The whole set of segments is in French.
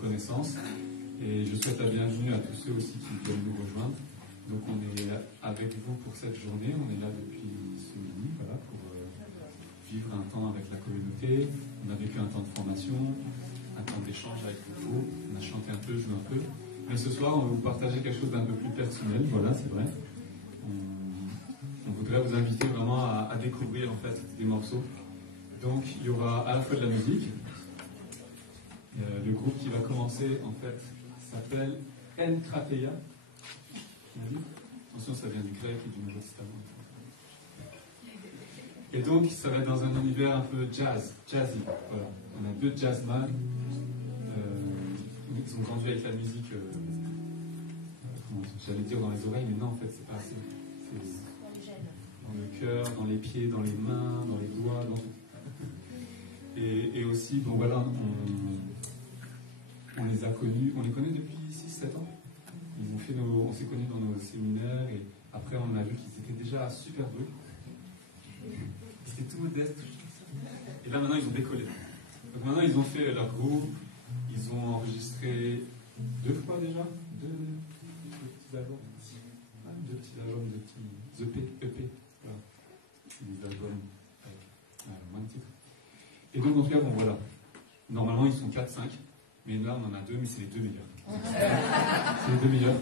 reconnaissance. Et je souhaite la bienvenue à tous ceux aussi qui viennent nous rejoindre. Donc on est avec vous pour cette journée, on est là depuis ce midi, voilà, pour vivre un temps avec la communauté. On a vécu un temps de formation, un temps d'échange avec vous, on a chanté un peu, joué un peu. Mais ce soir, on va vous partager quelque chose d'un peu plus personnel, voilà, c'est vrai. On voudrait vous inviter vraiment à découvrir en fait des morceaux. Donc il y aura à la fois de la musique. Le groupe qui va commencer en fait s'appelle Enkrateia. Attention, ça vient du grec et du Nouveau Testament. Et donc ça va être dans un univers un peu jazzy. Voilà. On a deux jazzman. Ils ont grandi avec la musique. J'allais dire dans les oreilles, mais non, en fait, c'est pas assez. C'est dans le cœur, dans les pieds, dans les mains, dans les doigts, dans tout. Et aussi, bon voilà, on les a connus, on les connaît depuis 6-7 ans. On s'est connus dans nos séminaires et après on a vu qu'ils étaient déjà super doués. Ils étaient tout modestes. Et là maintenant ils ont décollé. Donc maintenant ils ont fait leur groupe, ils ont enregistré 2 fois déjà, deux petits albums. 2 petits albums, 2 petits EP. Voilà. Des albums avec moins de titres. Et donc en tout cas, bon voilà. Normalement ils sont 4-5, mais là on en a 2, mais c'est les 2 meilleurs. C'est les 2 meilleurs.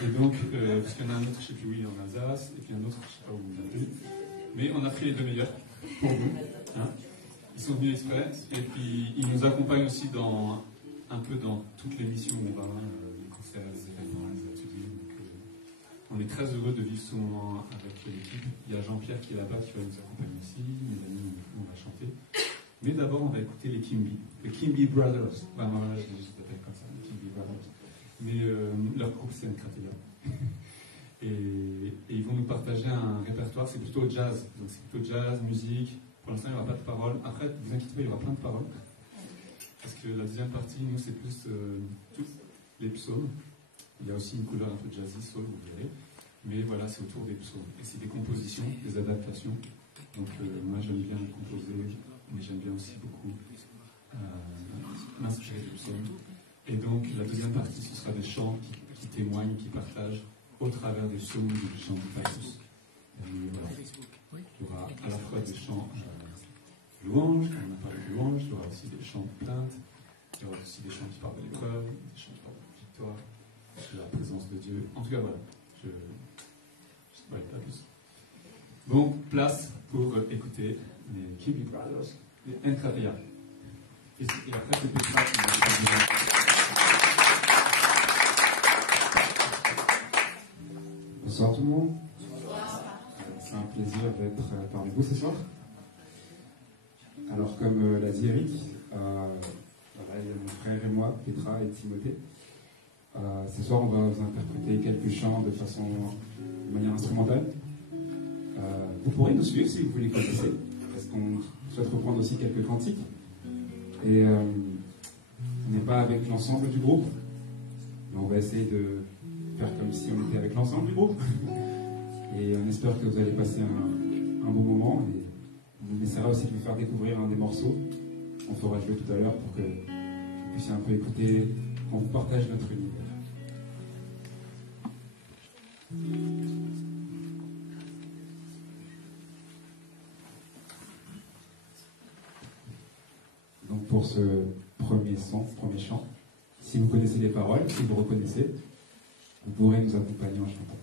Et donc, parce qu'il y en a un autre, je ne sais plus où il est en Alsace, et puis un autre, je ne sais pas où il est. Mais on a pris les 2 meilleurs pour vous. Hein. Ils sont venus exprès, et puis ils nous accompagnent aussi un peu dans toutes les missions où on va, les concerts, les événements, les ateliers. Donc, on est très heureux de vivre ce moment avec l'équipe. Il y a Jean-Pierre qui est là-bas qui va nous accompagner aussi, mes amis, on va chanter. Mais d'abord, on va écouter les Kimby Brothers. Enfin, moi, je les appelle comme ça, les Kimby Brothers. Mais leur groupe, c'est Enkrateia. Et ils vont nous partager un répertoire, c'est plutôt jazz. Donc c'est plutôt jazz, musique. Pour l'instant, il n'y aura pas de paroles. Après, ne vous inquiétez pas, il y aura plein de paroles. Parce que la deuxième partie, nous, c'est plus tous les psaumes. Il y a aussi une couleur un peu jazzy, soul, vous verrez. Mais voilà, c'est autour des psaumes. Et c'est des compositions, des adaptations. Donc moi, j'aime bien composer, mais j'aime bien aussi beaucoup m'inspirer des psaumes. Et donc, la deuxième partie, ce sera des chants qui témoignent, qui partagent au travers des psaumes du chant du Titus. Voilà. Il y aura à la fois des chants louanges, on a parlé de louanges, il y aura aussi des chants de plainte, il y aura aussi des chants qui parlent de l'épreuve, des chants qui parlent de victoire, de la présence de Dieu. En tout cas, voilà. Pas plus. Bon, place pour écouter les Kimby Brothers, les Enkrateia. Et après, c'est Petra qui va. Bonsoir tout le monde. C'est un plaisir d'être parmi vous ce soir. Alors comme l'a dit Eric, voilà, il y a mon frère et moi, Petra et Timothée. Ce soir on va vous interpréter quelques chants de manière instrumentale. Vous pourrez nous suivre si vous les connaissez, parce qu'on souhaite reprendre aussi quelques cantiques. Et on n'est pas avec l'ensemble du groupe, mais on va essayer de faire comme si on était avec l'ensemble du groupe. Et on espère que vous allez passer un bon moment. Et on essaiera aussi de vous faire découvrir un des morceaux. On fera jouer tout à l'heure pour que vous puissiez un peu écouter quand on partage notre univers. Donc pour ce premier chant, si vous connaissez les paroles, si vous reconnaissez, vous pourrez nous accompagner en chantant.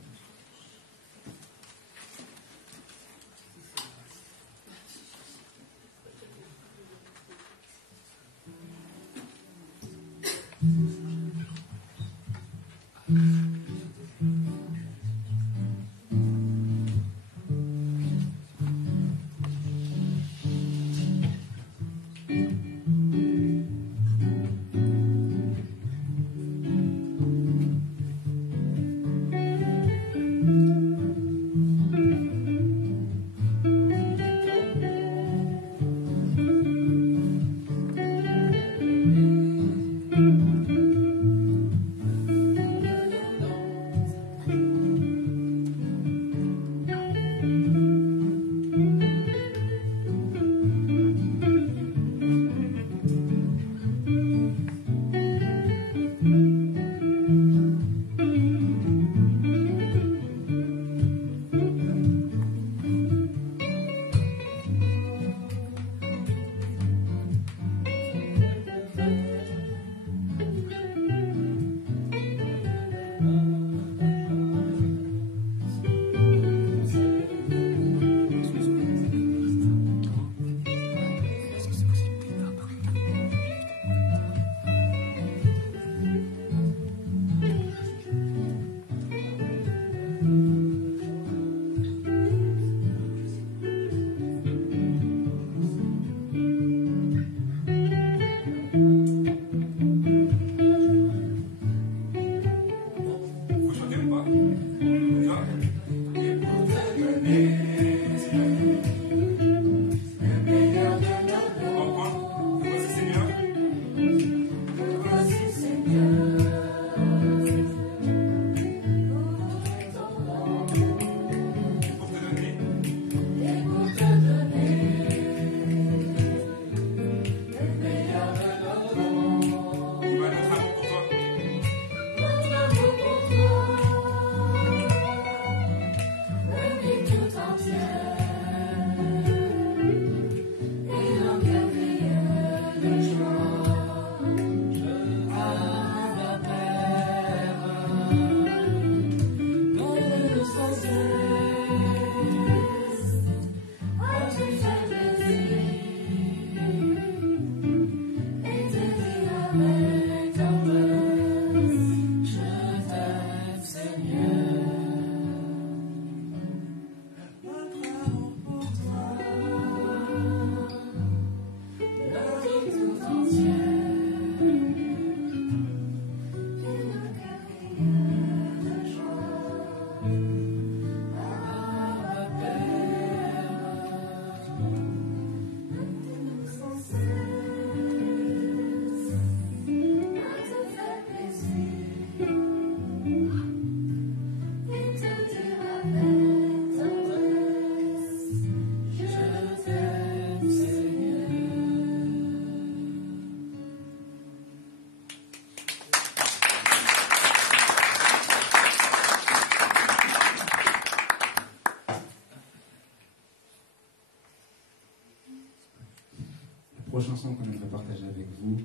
chanson qu'on aimerait partager avec vous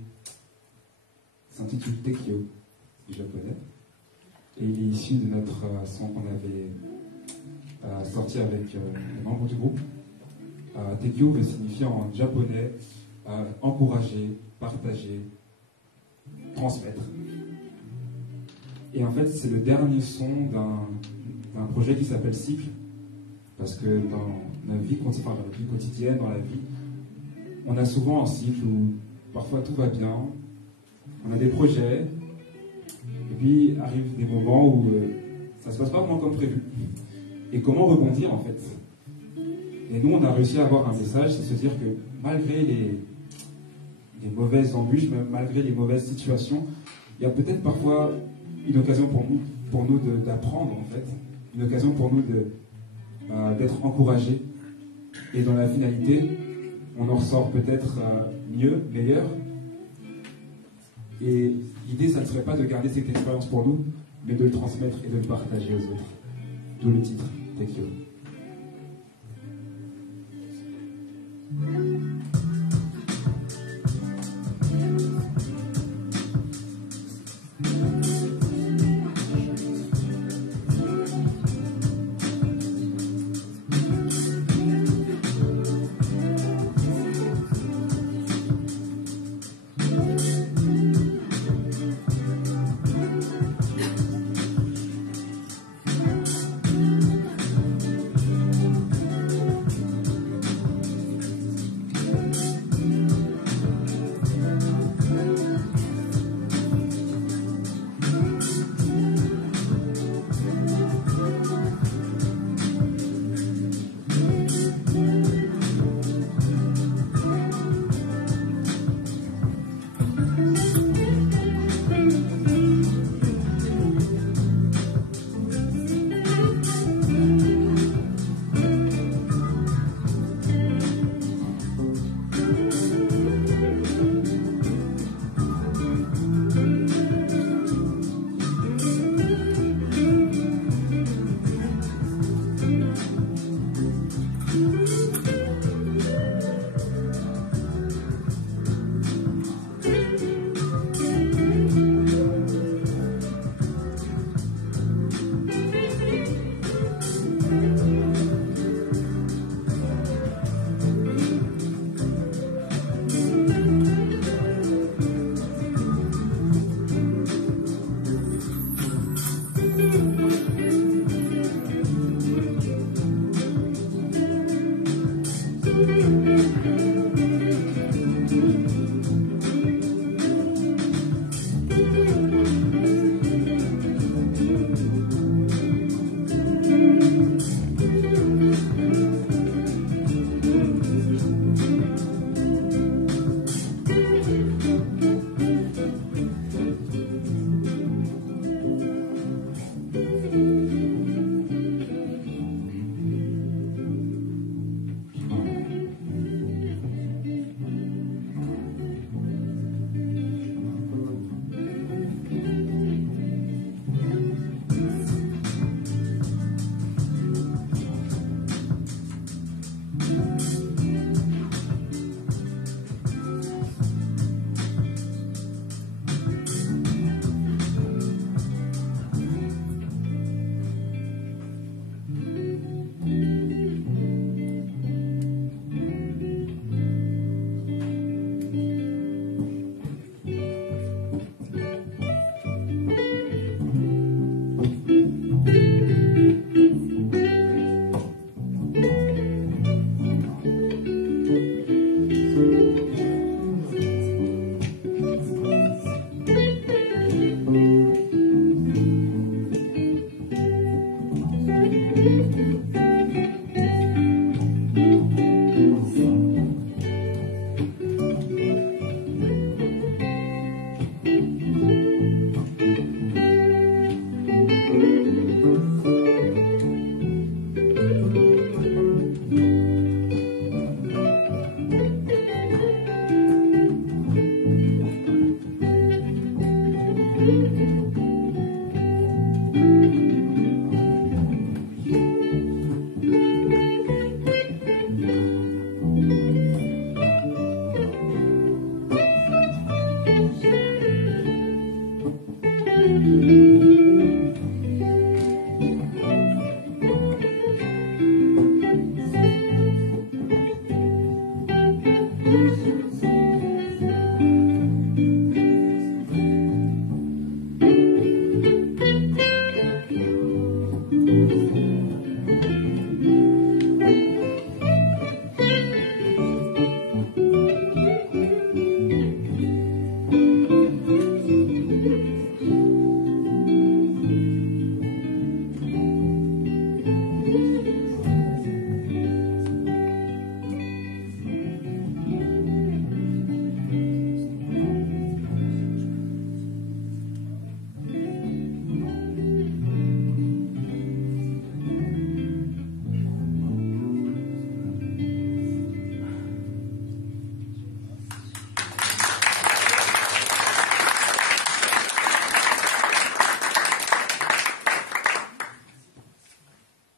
s'intitule Tekyo, du japonais. Et il est issu de notre son qu'on avait sorti avec les membres du groupe. Tekyo veut signifier en japonais encourager, partager, transmettre. Et en fait, c'est le dernier son d'un projet qui s'appelle Cycle. Parce que dans la vie quotidienne, dans la vie, on a souvent un cycle où parfois tout va bien, on a des projets, et puis arrivent des moments où ça ne se passe pas vraiment comme prévu. Et comment rebondir en fait? Et nous, on a réussi à avoir un message, c'est se dire que malgré les mauvaises embûches, malgré les mauvaises situations, il y a peut-être parfois une occasion pour nous d'apprendre en fait, une occasion pour nous d'être encouragés. Et dans la finalité, on en ressort peut-être mieux, meilleur. Et l'idée, ça ne serait pas de garder cette expérience pour nous, mais de le transmettre et de le partager aux autres. D'où le titre, Tekyo.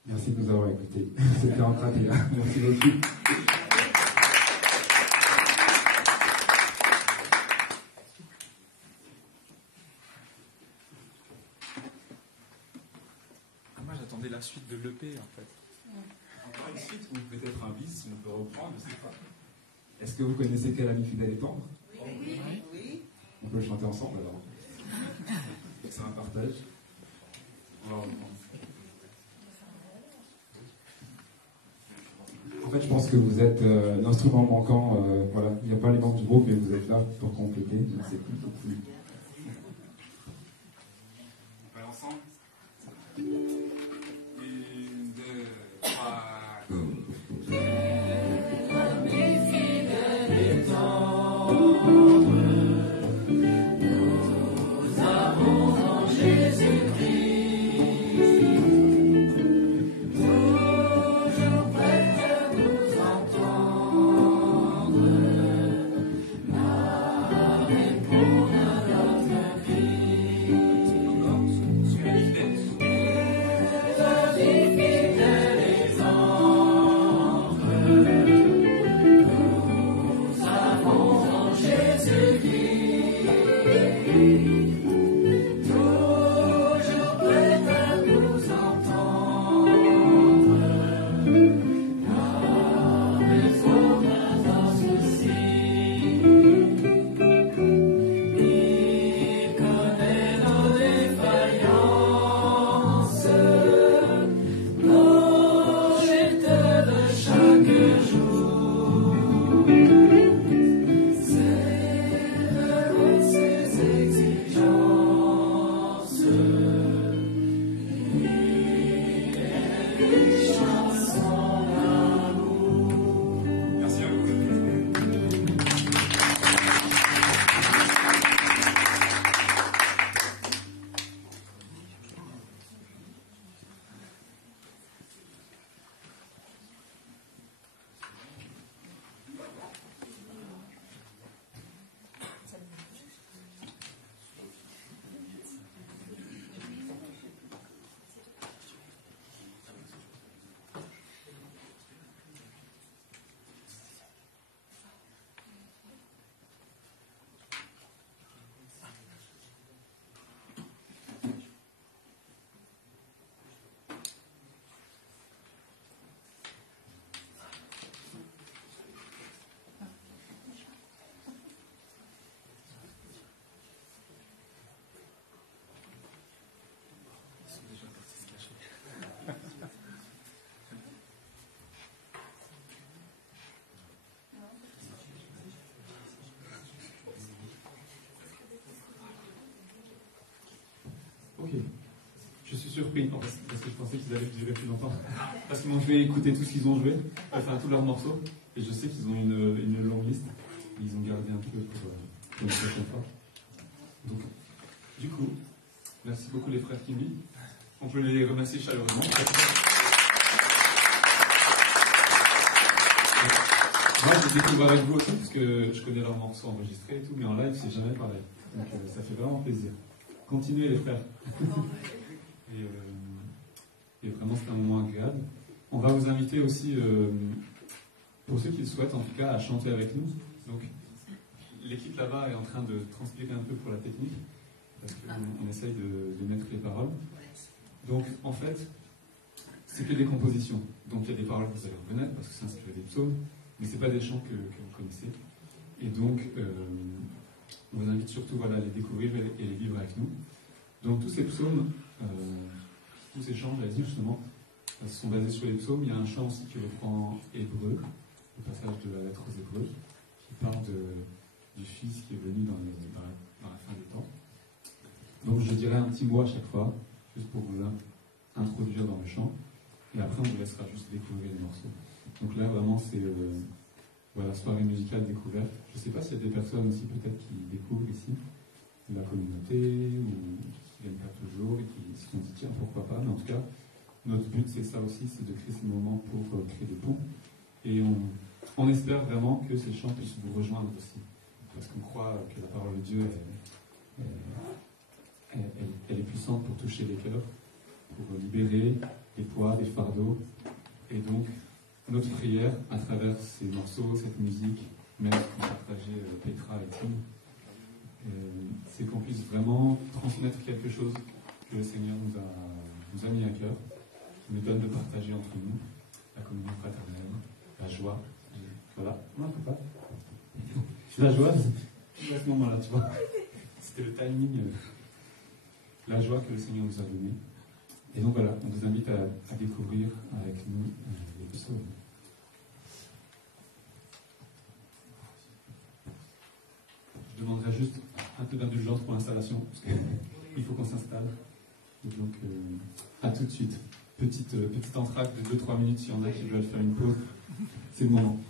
Merci de nous avoir écoutés. C'était en train de dire. Merci beaucoup. Moi, j'attendais la suite de l'EP, en fait. Encore une suite ou peut-être un bis, si on peut reprendre, je ne sais pas. Est-ce que vous connaissez Quel ami fidèle et tendre? Oui. On peut le chanter ensemble alors. C'est un partage. On va reprendre. En fait, je pense que vous êtes l'instrument manquant. Voilà, il n'y a pas les membres du groupe, mais vous êtes là pour compléter. Donc c'est plutôt cool. On va ensemble. 1, 2, 3. Ok. Je suis surpris, parce que je pensais qu'ils allaient durer plus longtemps. Parce qu'ils m'ont fait écouter tout ce qu'ils ont joué, enfin tous leurs morceaux, et je sais qu'ils ont une longue liste. Ils ont gardé un peu pour une prochaine fois. Donc, du coup, merci beaucoup les frères Kimi. On peut les remercier chaleureusement. Moi, je découvre avec vous aussi, parce que je connais leurs morceaux enregistrés et tout, mais en live, c'est jamais pareil. Donc, ça fait vraiment plaisir. Continuez les frères. Et vraiment, c'est un moment agréable. On va vous inviter aussi, pour ceux qui le souhaitent en tout cas, à chanter avec nous. Donc, l'équipe là-bas est en train de transpirer un peu pour la technique, parce qu'on essaye de mettre les paroles. Donc, en fait, c'est que des compositions. Donc, il y a des paroles que vous allez reconnaître, parce que c'est inspiré des psaumes, mais ce n'est pas des chants que vous connaissez. Et donc, on vous invite surtout à les découvrir et les vivre avec nous. Donc, tous ces psaumes, tous ces chants, j'allais dire justement, sont basés sur les psaumes. Il y a un chant aussi qui reprend Hébreu, le passage de la lettre aux Hébreux, qui parle du Fils qui est venu dans la fin des temps. Donc je dirai un petit mot à chaque fois, juste pour vous introduire dans le chant, et après on vous laissera juste découvrir les morceaux. Donc là vraiment c'est soirée musicale découverte. Je ne sais pas s'il y a des personnes aussi peut-être qui découvrent ici la communauté, ou qui ne viennent pas toujours, et qui se sont dit tiens pourquoi pas, mais en tout cas notre but c'est ça aussi, c'est de créer ces moments pour créer des ponts, et on espère vraiment que ces chants puissent vous rejoindre aussi, parce qu'on croit que la parole de Dieu elle est puissante pour toucher les cœurs, pour libérer les poids, les fardeaux. Et donc, notre prière, à travers ces morceaux, cette musique, même ce qu'ont partagé Petra et Tim, c'est qu'on puisse vraiment transmettre quelque chose que le Seigneur nous a mis à cœur, qui nous donne de partager entre nous, la communion fraternelle, la joie. Voilà, non, peut pas. La joie, c'est à ce moment-là, tu vois. C'était le timing. La joie que le Seigneur nous a donnée. Et donc voilà, on vous invite à découvrir avec nous les psaumes. Je demanderai juste un peu d'indulgence pour l'installation, parce qu'il faut qu'on s'installe. Et donc, à tout de suite. Petite entracte de 2-3 minutes, s'il y en a qui veulent faire une pause, c'est le moment.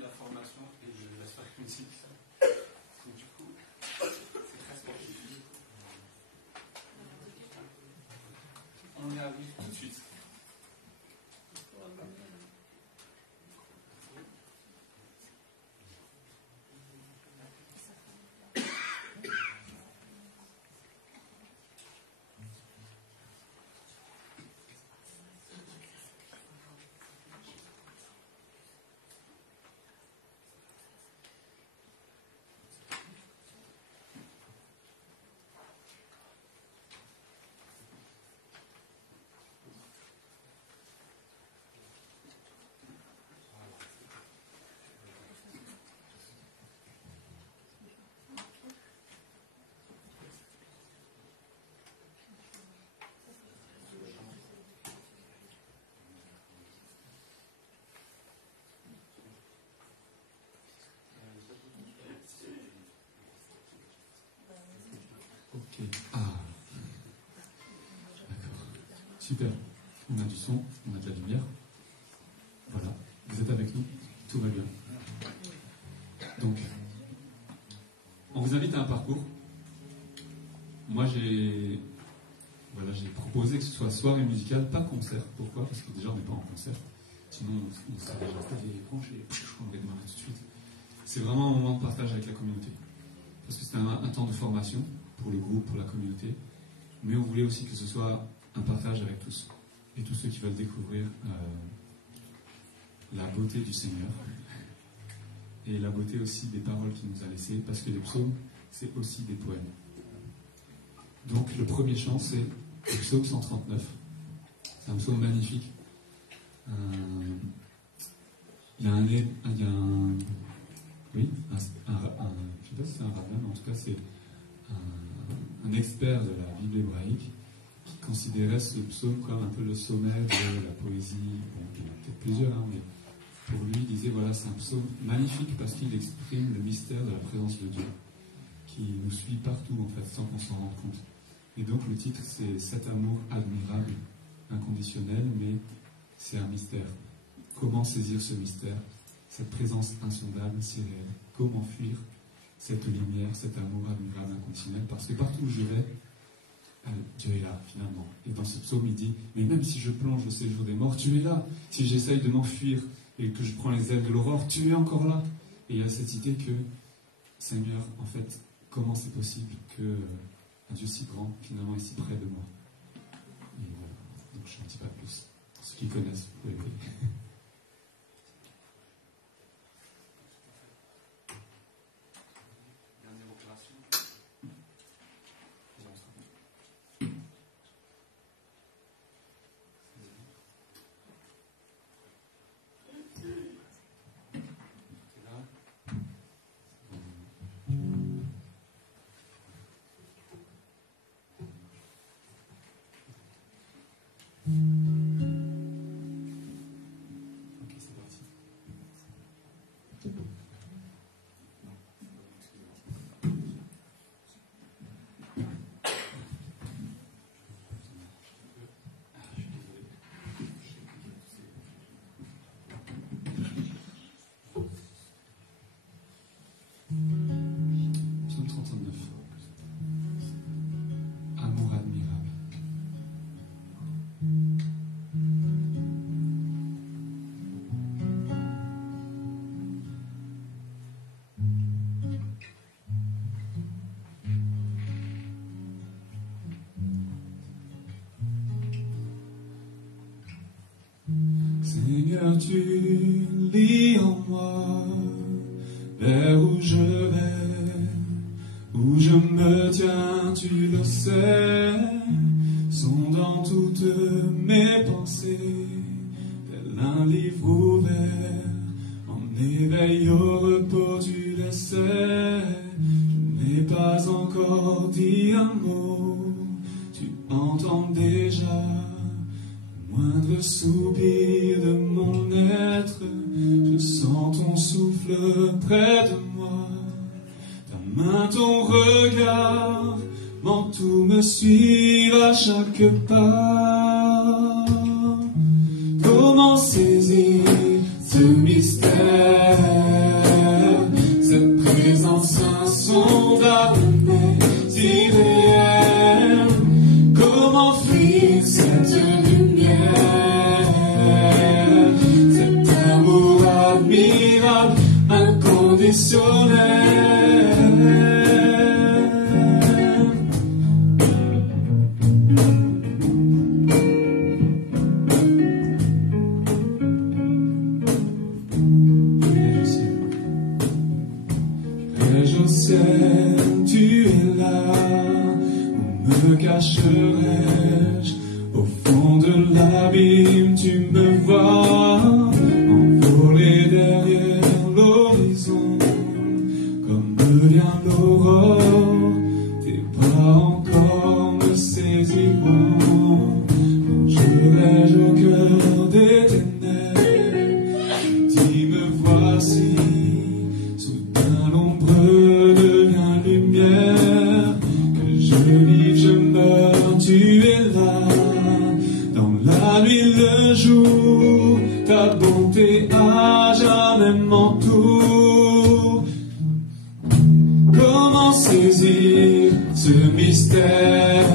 La formation et je laisse faire une musique. Donc du coup, c'est très sportif. On y arrive tout de suite. Ok. Ah. D'accord. Super. On a du son, on a de la lumière. Voilà. Vous êtes avec nous. Tout va bien. Donc, on vous invite à un parcours. Moi, j'ai voilà, j'ai proposé que ce soit soirée musicale, pas concert. Pourquoi? Parce que déjà on n'est pas en concert. Sinon on serait déjà installé les branches et on va démarrer tout de suite. C'est vraiment un moment de partage avec la communauté. Parce que c'est un temps de formation pour le groupe, pour la communauté. Mais on voulait aussi que ce soit un partage avec tous. Et tous ceux qui veulent découvrir la beauté du Seigneur. Et la beauté aussi des paroles qu'il nous a laissées. Parce que les psaumes, c'est aussi des poèmes. Donc le premier chant, c'est le psaume 139. C'est un psaume magnifique. Il y a un je ne sais pas si c'est un rabbin, mais en tout cas c'est un expert de la Bible hébraïque qui considérait ce psaume comme un peu le sommet de la poésie. Bon, il y en a peut-être plusieurs, mais pour lui, il disait voilà, c'est un psaume magnifique parce qu'il exprime le mystère de la présence de Dieu, qui nous suit partout en fait, sans qu'on s'en rende compte. Et donc le titre, c'est cet amour admirable, inconditionnel, mais c'est un mystère. Comment saisir ce mystère, cette présence insondable, si réelle? Comment fuir cette lumière, cet amour admirable, inconditionnel? Parce que partout où je vais, Dieu est là, finalement. Et dans ce psaume, il dit, mais même si je plonge au séjour des morts, tu es là. Si j'essaye de m'enfuir et que je prends les ailes de l'aurore, tu es encore là. Et il y a cette idée que, Seigneur, en fait, comment c'est possible que un Dieu si grand, finalement, est si près de moi? Et voilà. Donc je n'en dis pas plus. Pour ceux qui connaissent, vous pouvez prier. Psaume 39. Amour admirable. Seigneur, tu lis en moi vers où je vais, où je me tiens, tu le sais, sondant toutes mes pensées, tel un livre ouvert, en éveil au repos, tu le sais, je n'ai pas encore dit un mot, tu entends déjà le moindre soupir de mon être, je sens ton souffle près de moi, ta main, ton regard, tout me suivre à chaque pas. Comment saisir ce mystère, cette présence insondable mais si réelle? Comment fuir cette lumière, cet amour admirable, inconditionnel? Tu es là, où me cacherai-je? Au fond de l'abîme, tu me vois, envolé derrière l'horizon, comme vient l'aurore, tes bras encore me saisiront. Plongerai-je au cœur des ténèbres, dis me voici, soudain l'ombre tu es là, dans la nuit, le jour, ta bonté à jamais m'entoure. Comment saisir ce mystère,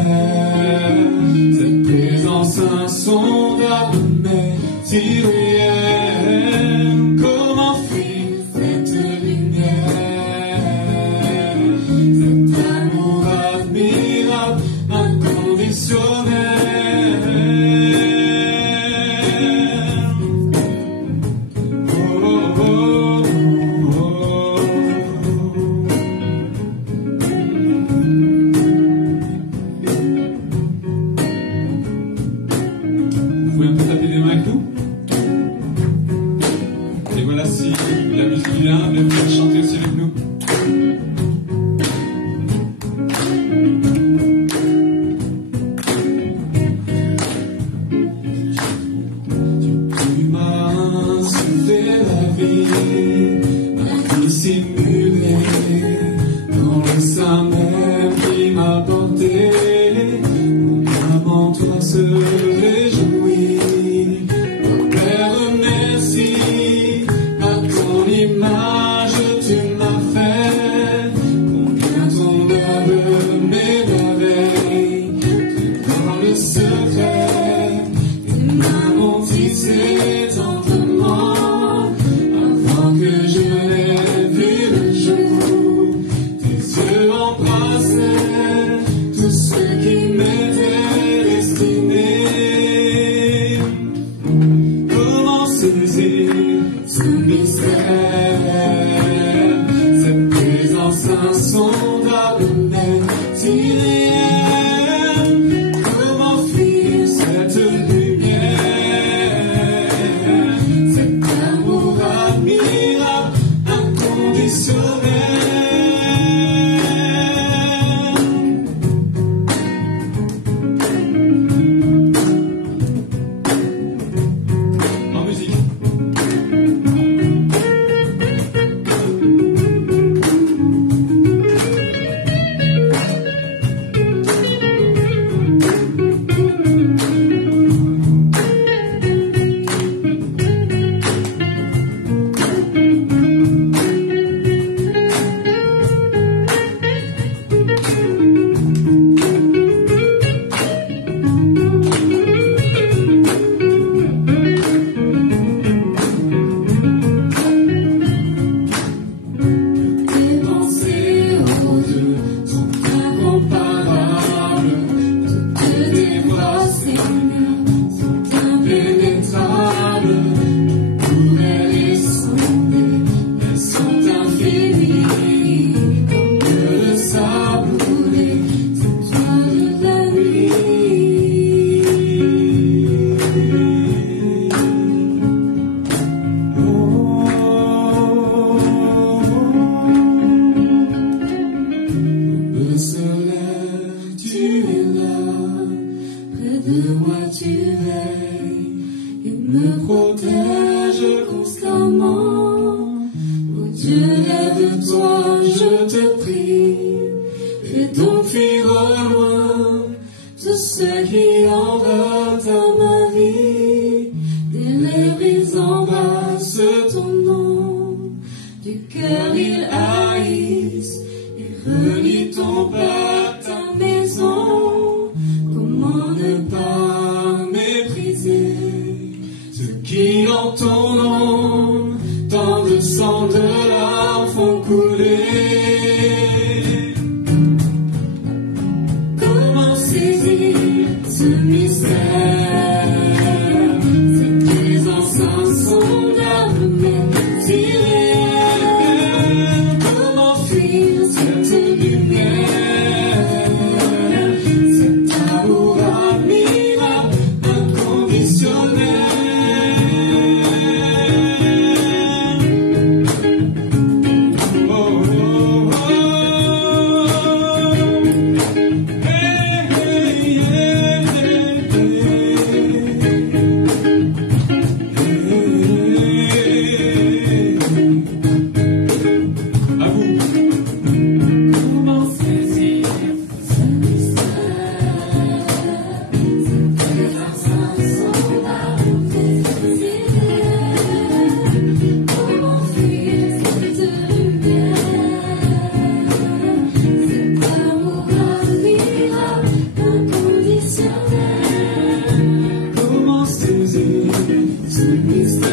ce mystère,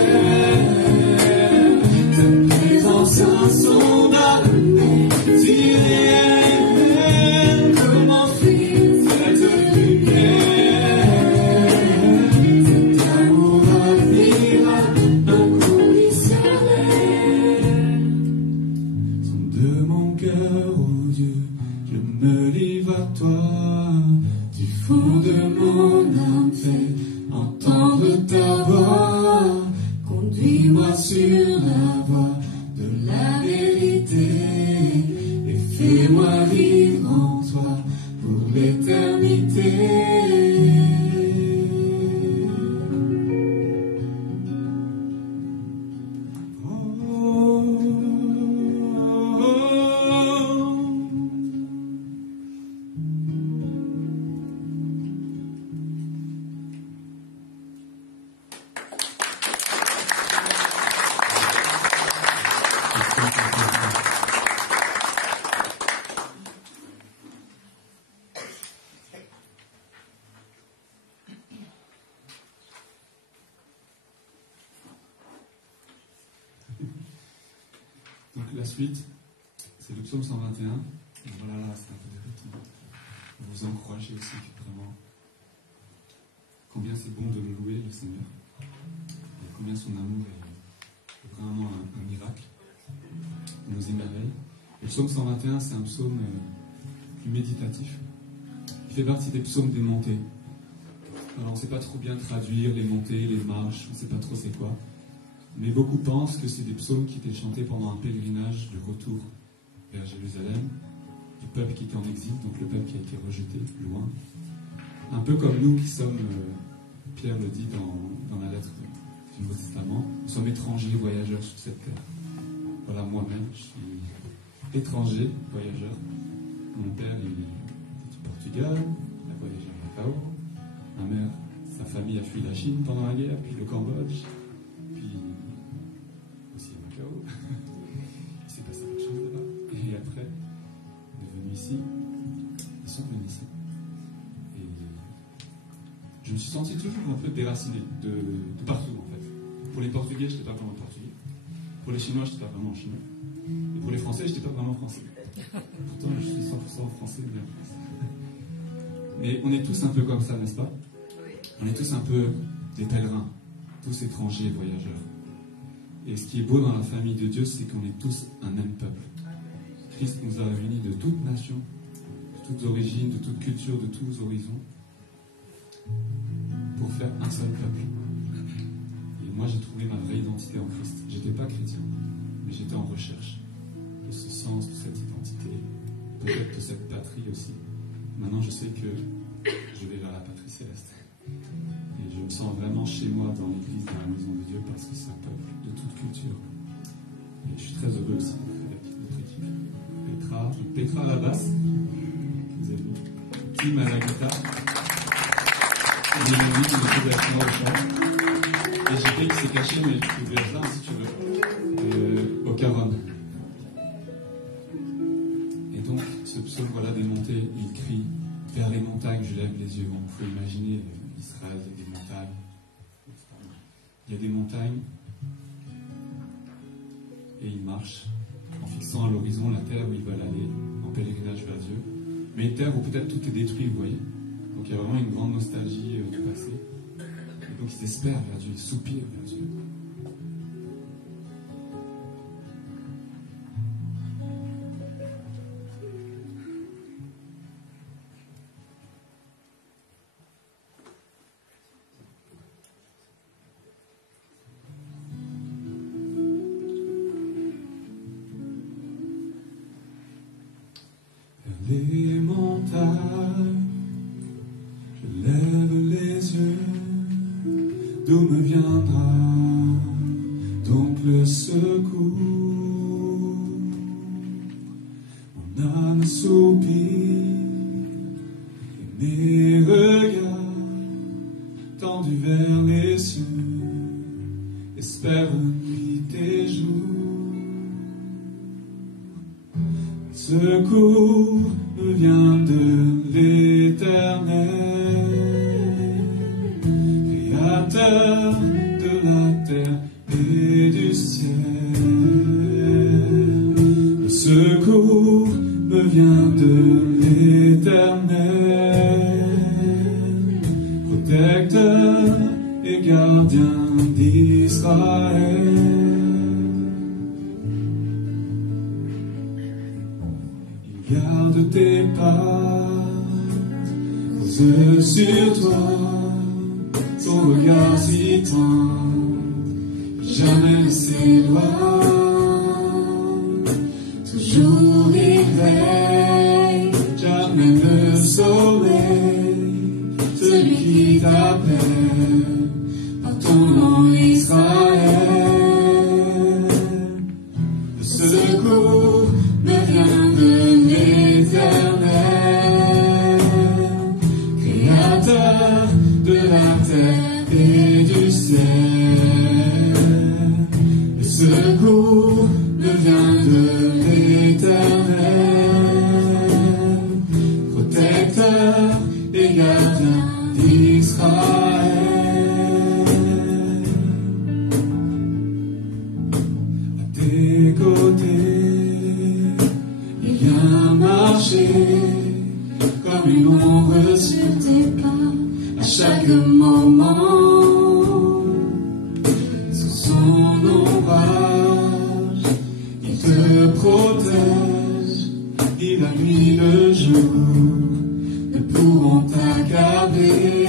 ta présence insondable, si réelle, comment fuir cette lumière, cet amour admirable, inconditionnel. Sonde mon cœur, oh Dieu, je me livre à toi, du fond de mon âme, fais entendre ta voix, conduis-moi sur la voie de la vérité, et fais-moi vivre en toi pour l'éternité. Donc la suite, c'est le psaume 121. Et voilà, là, c'est un peu de rythme. Vous encouragez aussi vraiment combien c'est bon de le louer, le Seigneur, et combien son amour est vraiment un miracle, nos émerveille. Le psaume 121, c'est un psaume plus méditatif, qui fait partie des psaumes des montées. Alors on ne sait pas trop bien traduire les montées, les marches, on ne sait pas trop c'est quoi. Mais beaucoup pensent que c'est des psaumes qui étaient chantés pendant un pèlerinage de retour vers Jérusalem, du peuple qui était en exil, donc le peuple qui a été rejeté, loin. Un peu comme nous qui sommes, Pierre le dit dans la lettre du Nouveau Testament, nous sommes étrangers, voyageurs sur cette terre. Voilà, moi-même, je suis étranger, voyageur. Mon père, il est du Portugal, il a voyagé à Macao. Ma mère, sa famille a fui la Chine pendant la guerre, puis le Cambodge. Il s'est passé quelque chose là-bas. Et après, on est venu ici. Ils sont venus ici. Et je me suis senti toujours un peu déraciné de partout en fait. Pour les Portugais, je n'étais pas vraiment portugais. Pour les Chinois, je n'étais pas vraiment chinois. Et pour les Français, je n'étais pas vraiment français. Pourtant, je suis 100% français de la France. Mais on est tous un peu comme ça, n'est-ce pas? On est tous un peu des pèlerins, tous étrangers, voyageurs. Et ce qui est beau dans la famille de Dieu, c'est qu'on est tous un même peuple. Christ nous a réunis de toutes nations, de toutes origines, de toutes cultures, de tous horizons, pour faire un seul peuple. Et moi, j'ai trouvé ma vraie identité en Christ. J'étais pas chrétien, mais j'étais en recherche de ce sens, de cette identité, peut-être de cette patrie aussi. Maintenant, je sais que je vais vers la patrie céleste. Et je me sens vraiment chez moi dans l'église, dans la maison de Dieu, parce que c'est un peuple de toute culture. Et je suis très heureux aussi d'être avec notre équipe. Petra à la basse, vous avez vu, Tim à la guitare, et j'ai mis qui me fait avec moi au chant. Et JP qui s'est caché, mais tu peux dire ça si tu veux, au caron. Et donc, ce psaume, voilà, des montées, il crie vers les montagnes, je lève les yeux. On peut imaginer Israël, il y a des montagnes. Il y a des montagnes. Et il marche en fixant à l'horizon la terre où ils veulent aller, en pèlerinage vers Dieu. Mais une terre où peut-être tout est détruit, vous voyez. Donc il y a vraiment une grande nostalgie du passé. Et donc ils espèrent vers Dieu, ils soupirent vers Dieu. Les montagnes, je lève les yeux, d'où me viendra donc le secours? Mon âme soupire et mes regards tendus vers les cieux espèrent nuit et jour. Secours me vient de l'Éternel, Créateur de la et du ciel. Le secours me vient de l'Éternel, protecteur et gardien d'Israël. Il garde tes pas, pose sur toi son regard si tendre, jamais ne s'éloigne, toujours il veille, jamais ne sommeille, celui qui t'appelle par ton nom Israël. Le secours me vient de l'Éternel, Créateur de la terre et du ciel. Le secours me vient de l'Éternel, protecteur et gardien d'Israël. À tes côtés, il vient marcher comme une ombre sur tes pas à chaque moment. Sous son ombrage, il te protège, et la nuit, le jour ne pourront t'accabler.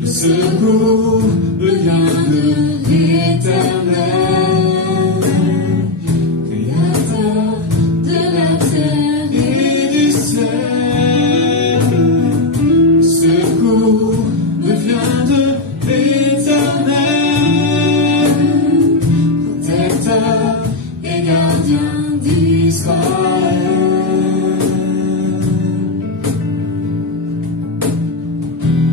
Le secours me vient de l'Éternel, Créateur de la terre et du ciel. Le secours me vient de l'Éternel, protecteur et gardien d'Israël.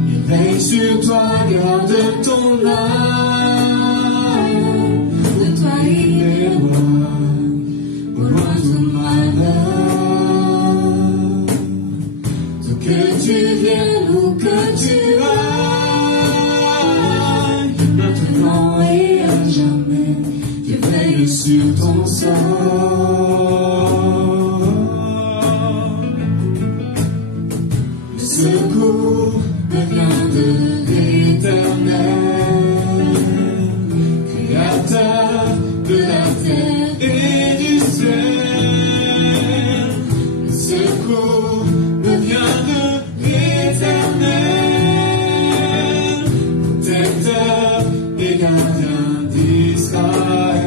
Il veille sur toi, garde ton âme, de toi il éloigne, au loin tout malheur. D'où que tu viennes ou que tu ailles, maintenant et à jamais, Dieu veille sur ton sort. Le secours me vient de l'Éternel, Créateur de la terre et du ciel. Le secours me vient de l'Éternel, protecteur et gardien d'Israël.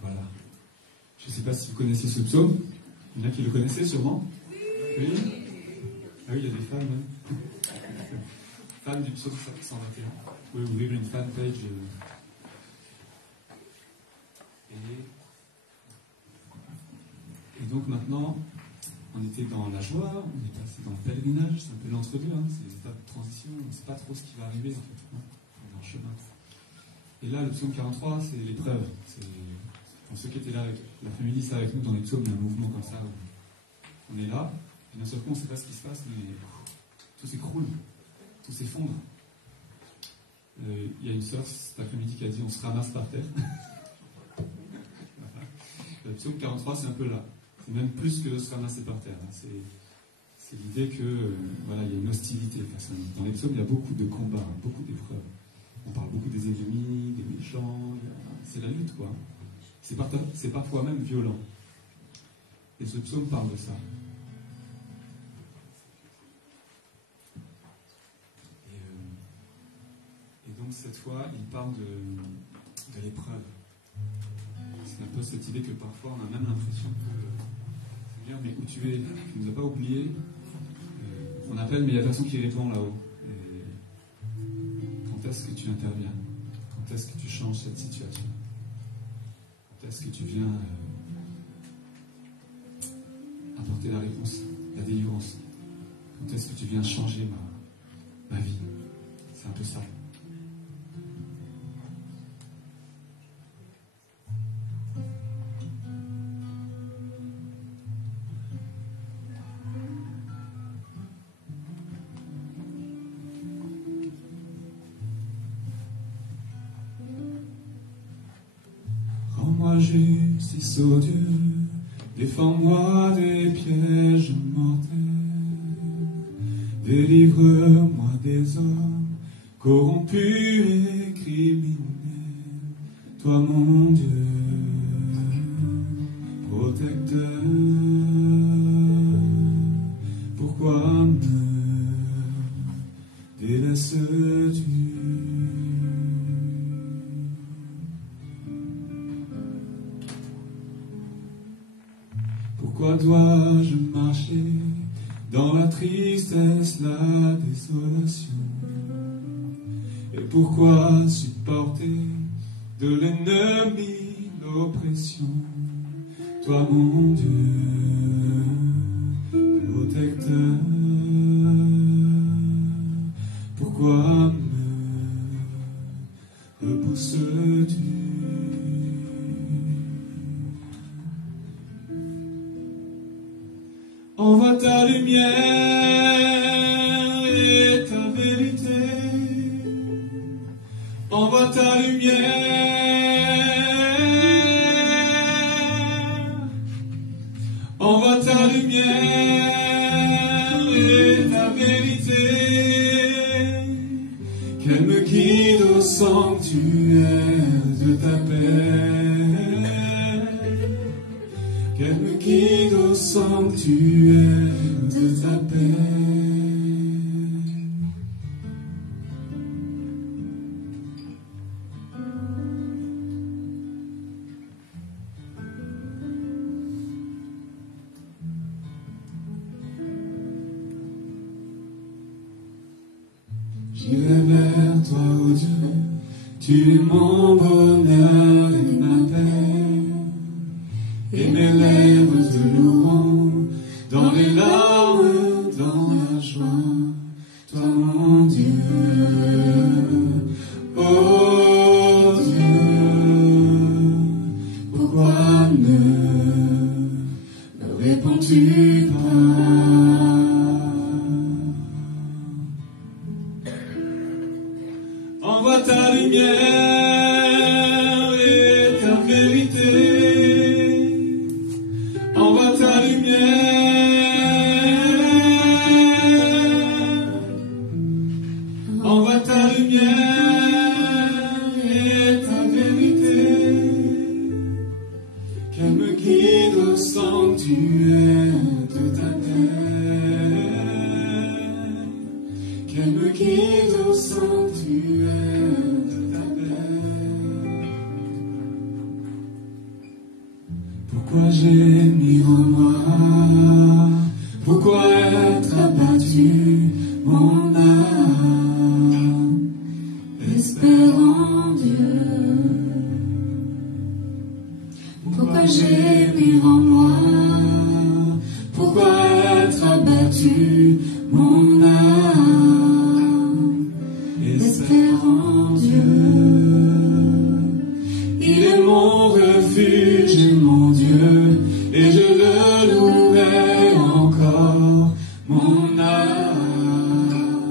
Voilà. Je ne sais pas si vous connaissez ce psaume. Il y en a qui le connaissaient sûrement. Oui. Ah oui, il y a des femmes. Hein. Fans du psaume 121. Vous pouvez ouvrir une fan page. Et donc maintenant, on était dans la joie, on est passé dans le pèlerinage, c'est un peu l'entre-deux, hein. C'est des étapes de transition, on ne sait pas trop ce qui va arriver en fait. Hein. On est en chemin. Et là, le psaume 43, c'est l'épreuve. Pour ceux qui étaient là avec l'après-midi, ça avec nous, dans les psaumes, il y a un mouvement comme ça, où on est là, et d'un seul coup, on ne sait pas ce qui se passe, mais tout s'écroule, tout s'effondre. Il y a une sœur cet après-midi qui a dit on se ramasse par terre. Voilà. Le psaume 43, c'est un peu là. C'est même plus que se ramasser par terre. Hein. C'est l'idée que voilà, il y a une hostilité face à nous. Dans les psaumes, il y a beaucoup de combats, beaucoup d'épreuves. On parle beaucoup des ennemis, des méchants. C'est la lutte, quoi. C'est parfois même violent. Et ce psaume parle de ça. Et donc cette fois, il parle de l'épreuve. C'est un peu cette idée que parfois on a même l'impression que Seigneur, mais où tu es, tu ne nous as pas oubliés. On appelle, mais il y a personne qui répond là-haut. Et quand est-ce que tu interviens? Quand est-ce que tu changes cette situation? Quand est-ce que tu viens apporter la réponse, la délivrance? Quand est-ce que tu viens changer ma vie? C'est un peu ça. Rends-moi justice, ô Dieu, défends-moi des pièges mortels, délivre-moi des hommes corrompus et criminels. Toi mon Dieu, protecteur, pourquoi me délaisses-tu? Pourquoi dois-je marcher dans la tristesse, la désolation? Et pourquoi supporter de l'ennemi l'oppression? Toi mon Dieu, protecteur, pourquoi me repousses-tu? Envoie ta lumière et ta vérité. Envoie ta lumière. Envoie ta lumière et ta vérité. Qu'elle me guide au sanctuaire de ta paix. Qu'elle me guide au sanctuaire de ta paix. J'irai vers toi, ô Dieu, tu es mon bonheur et ma paix. Et mes lèvres te loueront, dans les larmes, dans la joie, toi mon Dieu. Oh Dieu, pourquoi ne réponds-tu pas? Envoie ta lumière et ta vérité. Envoie ta lumière. Envoie ta lumière et ta vérité. Qu'elle me guide au sanctuaire de ta paix. Qu'elle me guide au sanctuaire de ta paix. Pourquoi gémir en moi? Pourquoi être abattu, mon âme? Espère en Dieu. Pourquoi gémir en moi? Pourquoi être abattu, mon âme? Espère en Dieu. Il est mon refuge et mon Dieu, et je le louerai encore, mon âme.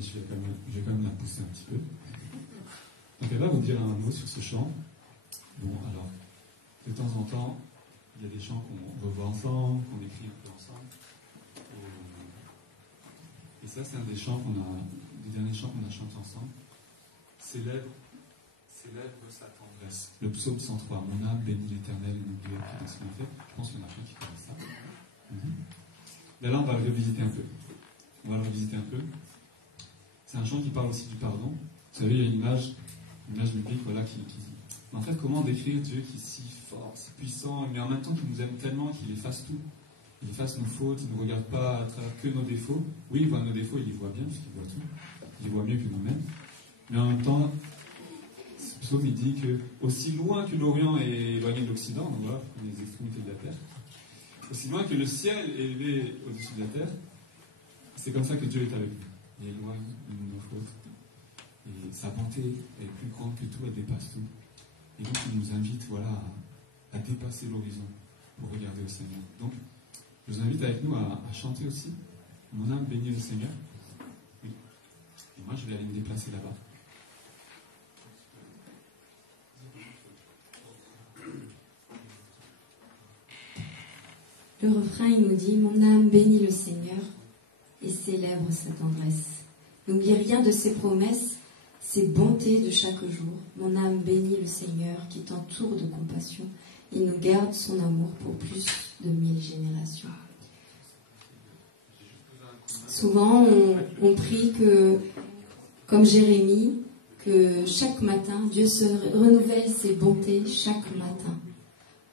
mais je vais quand même la pousser un petit peu. Donc elle va vous dire un mot sur ce chant. Bon, alors, de temps en temps, il y a des chants qu'on revoit ensemble, qu'on écrit un peu ensemble. Et ça, c'est un des derniers chants qu'on a chanté ensemble. Célèbre sa tendresse. Le psaume 103, mon âme bénit l'Éternel et n'oublie aucun de ce qu'il fait. Je pense qu'il y en a plein qui connaissent ça. Là, on va le revisiter un peu. C'est un chant qui parle aussi du pardon. Vous savez, il y a une image biblique, voilà, qui dit. Mais en fait, comment décrire Dieu qui est si fort, si puissant, mais en même temps qui nous aime tellement qu'il efface tout. Il efface nos fautes, il ne regarde pas à travers que nos défauts. Oui, il voit nos défauts, il les voit bien, puisqu'il voit tout. Il les voit mieux que nous-mêmes. Mais en même temps, ce psaume, il dit que aussi loin que l'Orient est éloigné de l'Occident, donc voilà, les extrémités de la terre, aussi loin que le ciel est élevé au-dessus de la terre, c'est comme ça que Dieu est avec nous. Il éloigne nos fautes. Et sa bonté est plus grande que tout, elle dépasse tout. Et donc, il nous invite, voilà, à dépasser l'horizon pour regarder au Seigneur. Donc, je vous invite avec nous à chanter aussi. Mon âme bénit le Seigneur. Oui. Et moi, je vais aller me déplacer là-bas. Le refrain, il nous dit « Mon âme bénit le Seigneur et célèbre sa tendresse. N'oublie rien de ses promesses, ses bontés de chaque jour. Mon âme bénit le Seigneur qui t'entoure de compassion. Il nous garde son amour pour plus de 1000 générations. » Souvent, on prie que, comme Jérémie, que chaque matin, Dieu se renouvelle ses bontés chaque matin.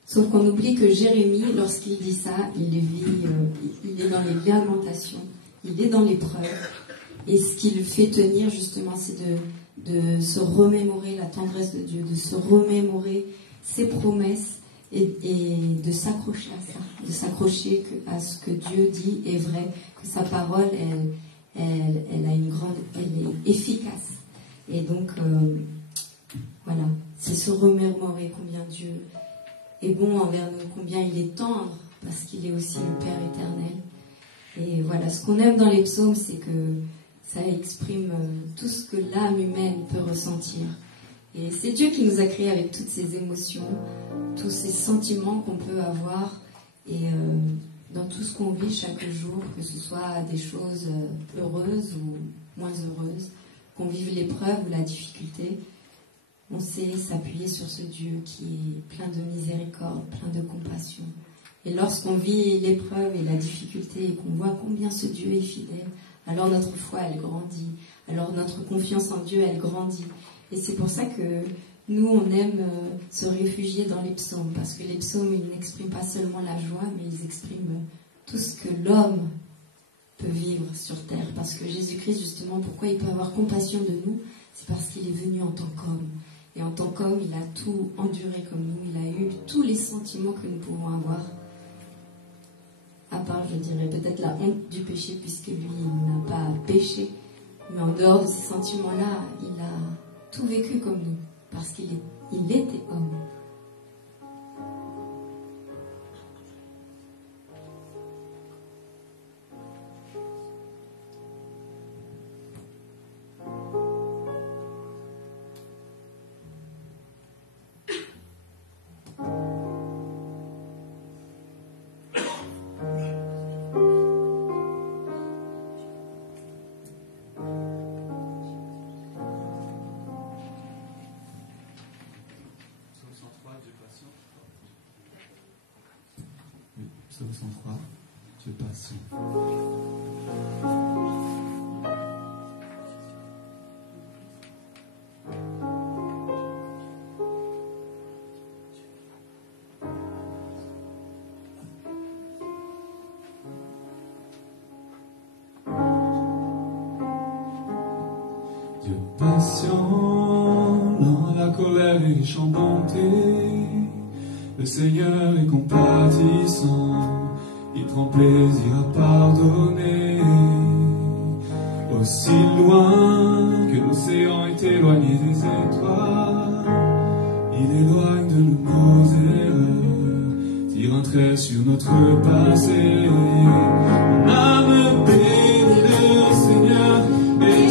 Sauf qu'on oublie que Jérémie, lorsqu'il dit ça, il est dans les lamentations, il est dans l'épreuve. Et ce qui le fait tenir, justement, c'est de se remémorer la tendresse de Dieu, de se remémorer ses promesses et de s'accrocher à ça, de s'accrocher à ce que Dieu dit est vrai, que sa parole, elle est efficace. Et donc, voilà, c'est se remémorer combien Dieu est bon envers nous, combien il est tendre, parce qu'il est aussi le Père éternel. Et voilà, ce qu'on aime dans les psaumes, c'est que ça exprime tout ce que l'âme humaine peut ressentir. Et c'est Dieu qui nous a créés avec toutes ces émotions, tous ces sentiments qu'on peut avoir, et dans tout ce qu'on vit chaque jour, que ce soit des choses heureuses ou moins heureuses, qu'on vive l'épreuve ou la difficulté, on sait s'appuyer sur ce Dieu qui est plein de miséricorde, plein de compassion. Et lorsqu'on vit l'épreuve et la difficulté et qu'on voit combien ce Dieu est fidèle, alors notre foi, elle grandit. Alors notre confiance en Dieu, elle grandit. Et c'est pour ça que nous, on aime se réfugier dans les psaumes. Parce que les psaumes, ils n'expriment pas seulement la joie, mais ils expriment tout ce que l'homme peut vivre sur terre. Parce que Jésus-Christ, justement, pourquoi il peut avoir compassion de nous? C'est parce qu'il est venu en tant qu'homme. Et en tant qu'homme, il a tout enduré comme nous. Il a eu tous les sentiments que nous pouvons avoir. À part, je dirais, peut-être la honte du péché, puisque lui, il n'a pas péché. Mais en dehors de ces sentiments-là, il a tout vécu comme nous. Parce qu'il était homme. Psaume 103, Dieu patient. Dieu patient dans la colère et les chants bonté. Le Seigneur est compatissant, il prend plaisir à pardonner. Aussi loin que l'océan est éloigné des étoiles, il éloigne de nous nos erreurs, tire un trait sur notre passé. Mon âme bénit le Seigneur et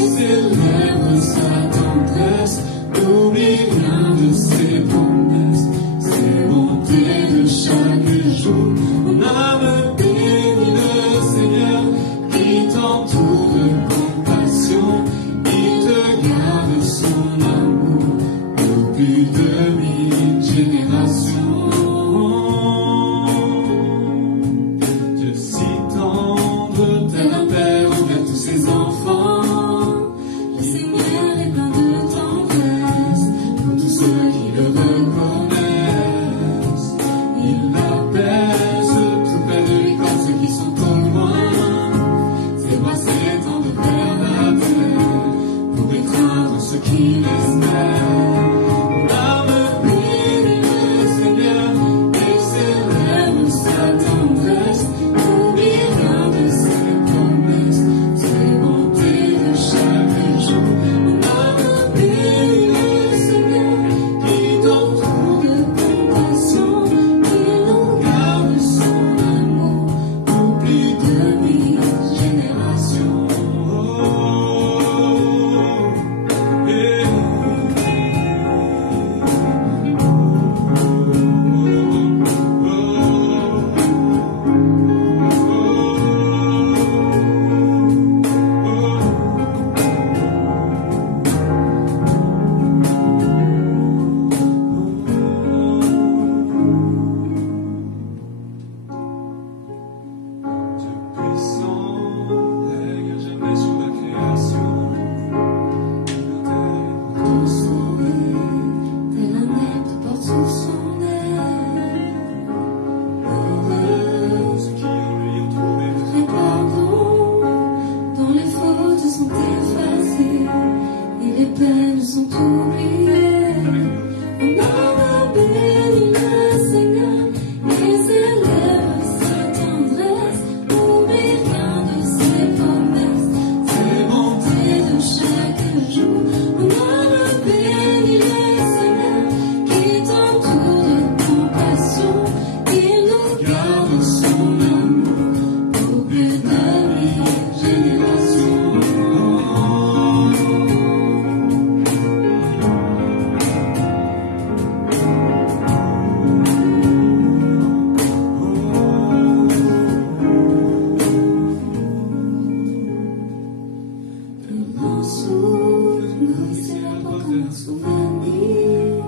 souvenir,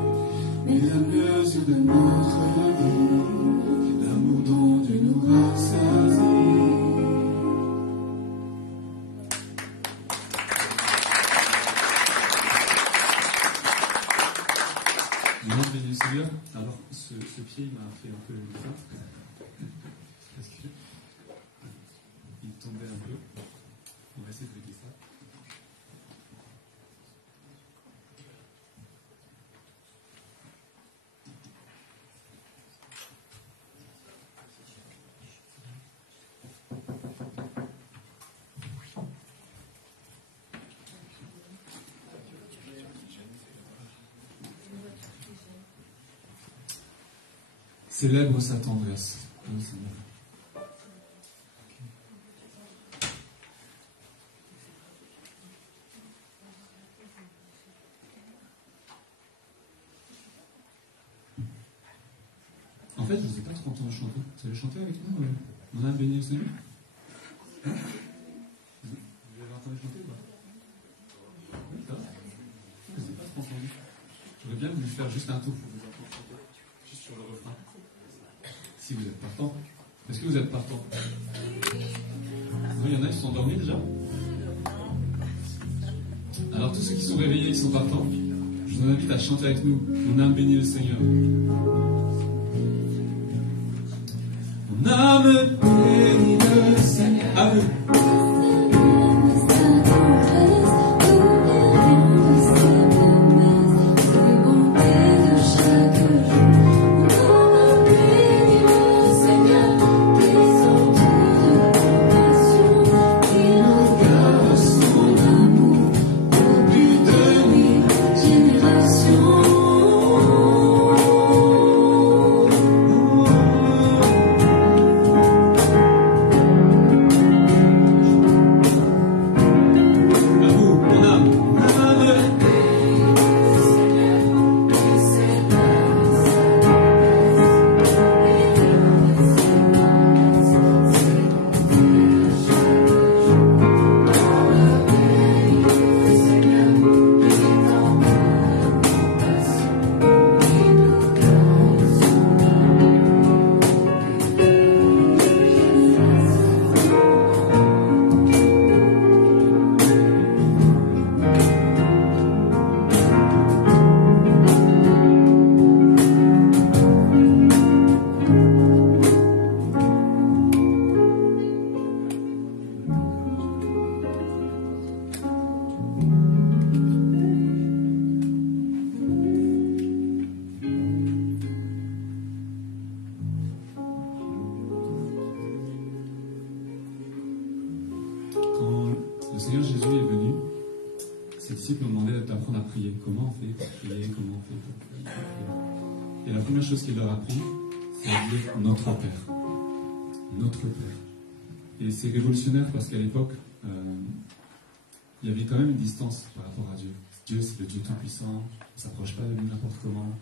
mais la mesure de notre vie, l'amour dont Dieu nous rassasie. Moi, je bénis le Seigneur. Alors, ce pied, il m'a fait un peu une feinte. Parce que il tombait un peu. On va essayer de régler ça. Célèbre sa tendresse. Oh, Seigneur. En fait, je ne vous ai pas trop entendu chanter. Vous savez chanter avec nous On a béni le Seigneur. Vous avez entendu chanter ou pas? Oui, ça va. Je ne vous ai pas trop entendu. J'aurais bien voulu faire juste un tour pour vous entendre chanter. Juste sur le refrain. Si vous êtes partant. Est-ce que vous êtes partant? Il y en a qui sont endormis déjà. Alors tous ceux qui sont réveillés, qui sont partants, je vous invite à chanter avec nous. Mon âme bénit le Seigneur. Mon âme bénit le Seigneur. À vous. Et la première chose qu'il leur a appris, c'est à dire notre Père. Notre Père. Et c'est révolutionnaire parce qu'à l'époque, il y avait quand même une distance par rapport à Dieu. Dieu, c'est le Dieu Tout-Puissant, on ne s'approche pas de lui n'importe comment.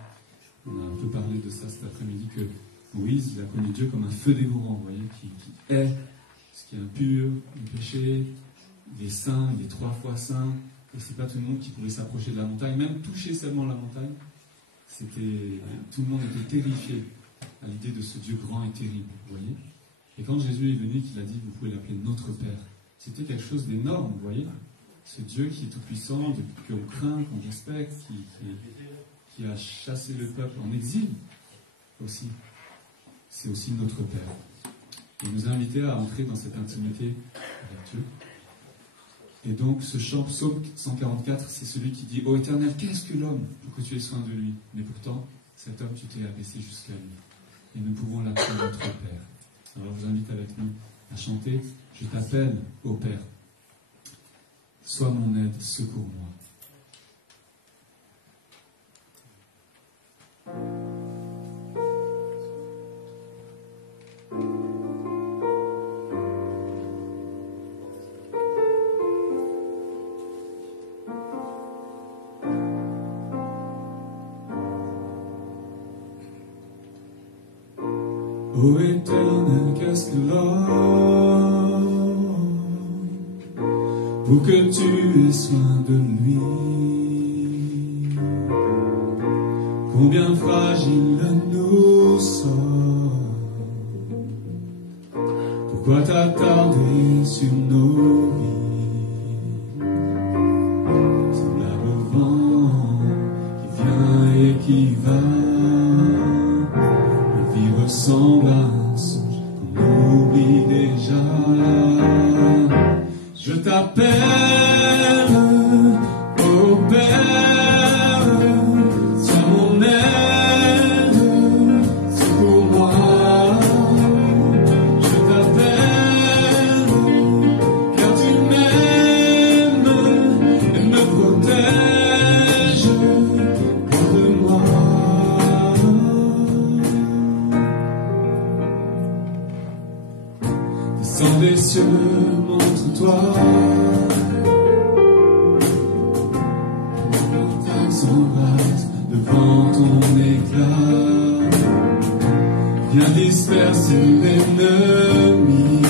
On a un peu parlé de ça cet après-midi, que Moïse, il a connu Dieu comme un feu dévorant, vous voyez, qui est ce qui est impur, le péché, il est saint, il est 3 fois saint, et c'est pas tout le monde qui pouvait s'approcher de la montagne, même toucher seulement la montagne. Tout le monde était terrifié à l'idée de ce Dieu grand et terrible, vous voyez. Et quand Jésus est venu, qu'il a dit, vous pouvez l'appeler notre Père, c'était quelque chose d'énorme, vous voyez. Ce Dieu qui est tout-puissant, qu'on craint, qu'on respecte, qui a chassé le peuple en exil, aussi. C'est aussi notre Père. Il nous a invités à entrer dans cette intimité avec Dieu. Et donc, ce chant, psaume 144, c'est celui qui dit « Ô Éternel, qu'est-ce que l'homme pour que tu aies soin de lui ?» Mais pourtant, cet homme, tu t'es abaissé jusqu'à lui. Et nous pouvons l'appeler notre Père. Alors, je vous invite avec nous à chanter « Je t'appelle, ô Père. Sois mon aide, secours-moi. » Ô Éternel, qu'est-ce que l'homme, pour que tu aies soin de lui? combien fragile nous sommes. Pourquoi t'attarder sur nos vies? Semblable au vent qui vient et qui va, le vivre semble un songe qu'on oublie déjà. Je t'appelle, ô Père, sois mon aide, c'est pour moi. Je t'appelle, car tu m'aimes et me protèges, garde-moi. Descends des cieux, montre-toi. S'embrase devant ton éclat, viens disperser l'ennemi,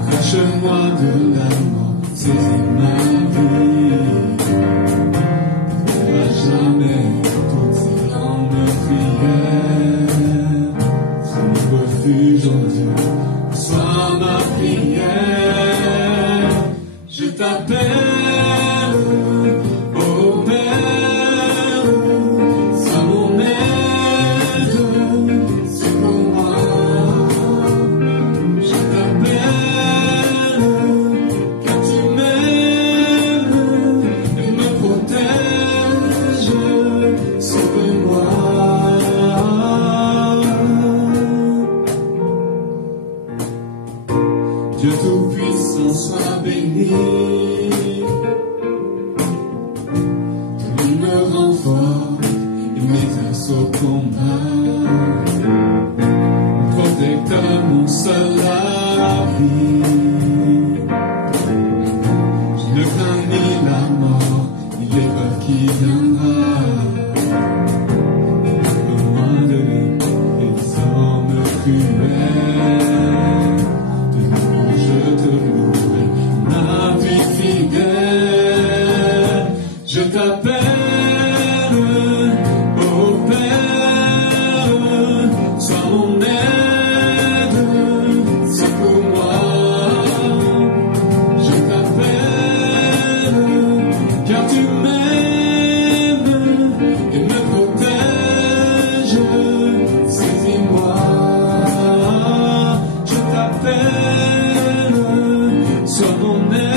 arrache-moi de la mort, saisis ma vie, à jamais toutes ces grandes prières, c'est mon refuge en Dieu, sois ma prière, je t'appelle. Dieu Tout-Puissant soit béni, tu me rends fort et m'exerce au combat, mon protecteur, mon seul abri. Je ne crains ni la mort, ni l'épreuve qui viendra, loin de les hommes cruels. Je t'appelle, ô Père, sois mon aide, c'est pour moi. Je t'appelle, car tu m'aimes et me protèges, saisis-moi. Je t'appelle, sois mon aide.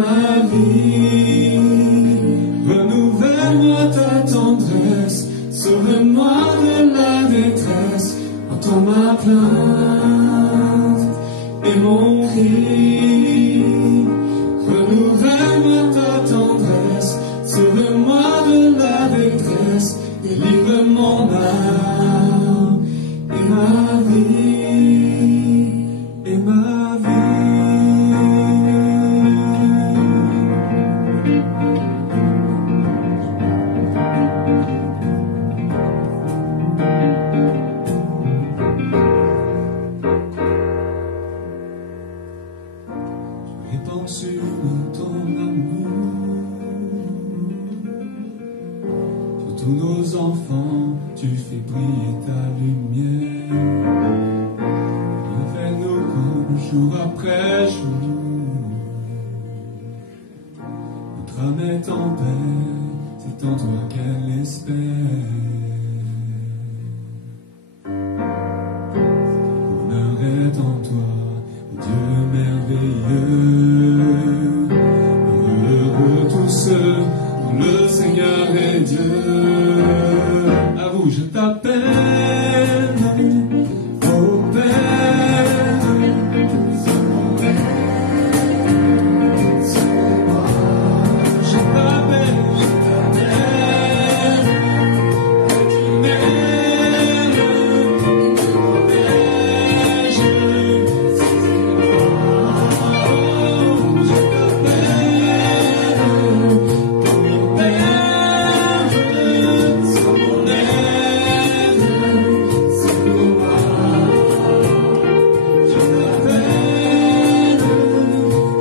ma vie. Renouvelle-moi ta tendresse, sauve-moi de la détresse, entends ma plainte et mon cri. Renouvelle-moi ta tendresse, sauve-moi de la détresse, délivre mon âme et ma vie, et ma vie. Répands sur nous ton amour, sur tous nos enfants, tu fais briller ta lumière. Révèle-nous comme jour après jour. Notre âme est en paix, c'est en toi qu'elle espère. Bonheur est en toi, Dieu merveilleux. Heureux tous ceux dont le Seigneur est Dieu. À vous je t'appelle, ô Père. Je t'appelle,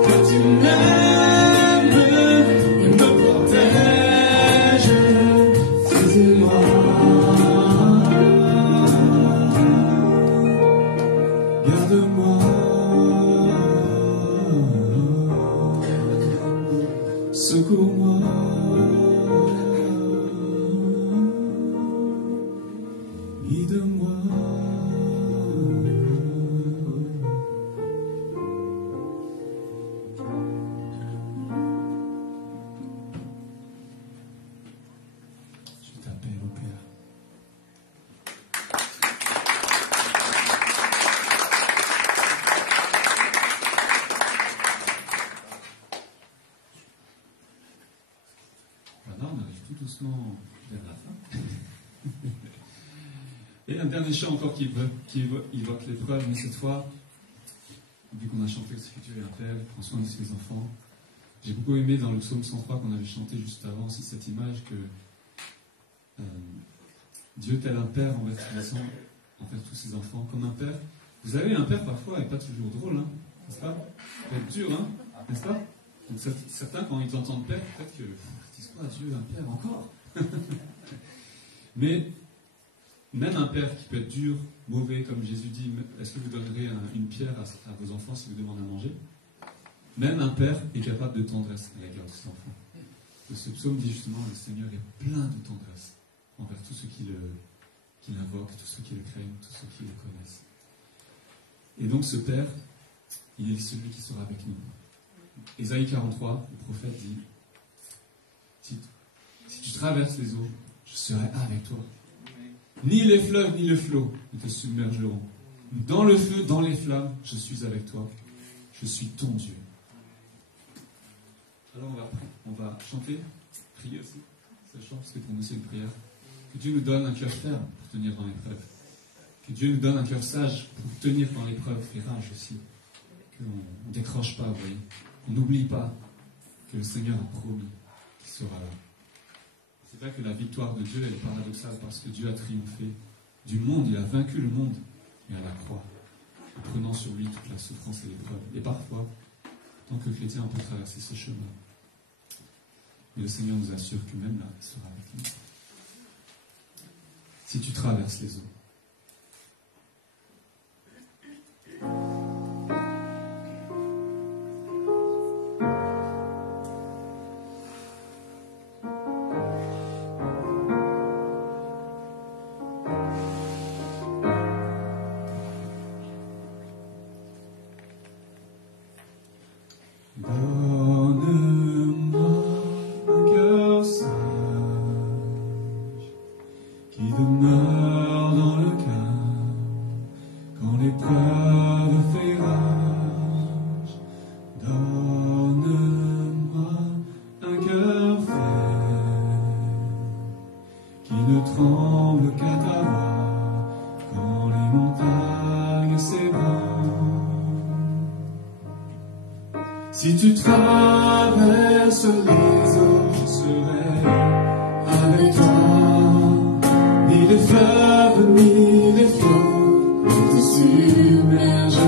que tu m'aimes, protège. Secours-moi, guide-moi. Je t'appelle au Père. Maintenant, on arrive tout doucement vers la fin. Et un dernier chant encore qui évoque l'épreuve, mais cette fois, vu qu'on a chanté ce que Dieu est un père, prend soin de ses enfants. J'ai beaucoup aimé dans le psaume 103 qu'on avait chanté juste avant aussi cette image que Dieu tel un père envers tous ses enfants, comme un père. Vous avez un père parfois, et pas toujours drôle, hein, n'est-ce pas? Ça peut être dur, hein, n'est-ce pas? Donc certains, quand ils entendent père, peut-être que ils disent quoi, Dieu, un père encore? Mais même un père qui peut être dur, mauvais, comme Jésus dit, est-ce que vous donnerez une pierre à vos enfants si vous demandez à manger? Même un père est capable de tendresse à l'égard de ses enfants. Et ce psaume dit justement, le Seigneur est plein de tendresse envers tous ceux qui l'invoquent, tous ceux qui le craignent, tous ceux qui le connaissent. Et donc ce père, il est celui qui sera avec nous. Ésaïe 43, le prophète dit, si tu traverses les eaux, je serai avec toi. Ni les fleuves, ni le flot ne te submergeront. Dans le feu, dans les flammes, je suis avec toi. Je suis ton Dieu. Alors on va chanter, prier aussi, ce chant, parce que pour nous c'est une prière. Que Dieu nous donne un cœur ferme pour tenir dans l'épreuve. Que Dieu nous donne un cœur sage pour tenir dans l'épreuve, et rage aussi. Qu'on ne décroche pas, vous voyez. On n'oublie pas que le Seigneur a promis qu'il sera là. C'est vrai que la victoire de Dieu, elle est paradoxale parce que Dieu a triomphé du monde, il a vaincu le monde, et à la croix, en prenant sur lui toute la souffrance et l'épreuve. Et parfois, en tant que chrétien, on peut traverser ce chemin. Mais le Seigneur nous assure que même là, il sera avec nous. Si tu traverses les eaux. Donne qui demeure dans le cœur quand l'épreuve fait rage. Donne-moi un cœur fait qui ne tremble qu'à ta voix quand les montagnes s'ébranlent. Si tu traverses les eaux, je serai avec toi. Ni les fleuves, ni les flots ne te submergeront.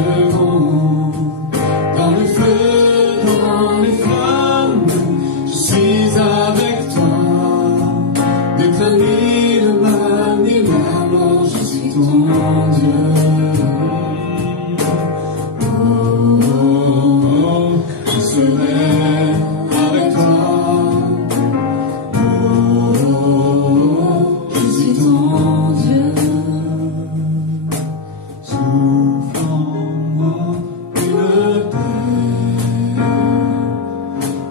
Dans le feu, dans les flammes, je suis avec toi. Ne crains ni le mal, ni la mort, je suis ton Dieu. Oh, oh, oh, je serai avec toi. Oh, oh, oh, je suis ton Dieu. Souffle en moi une paix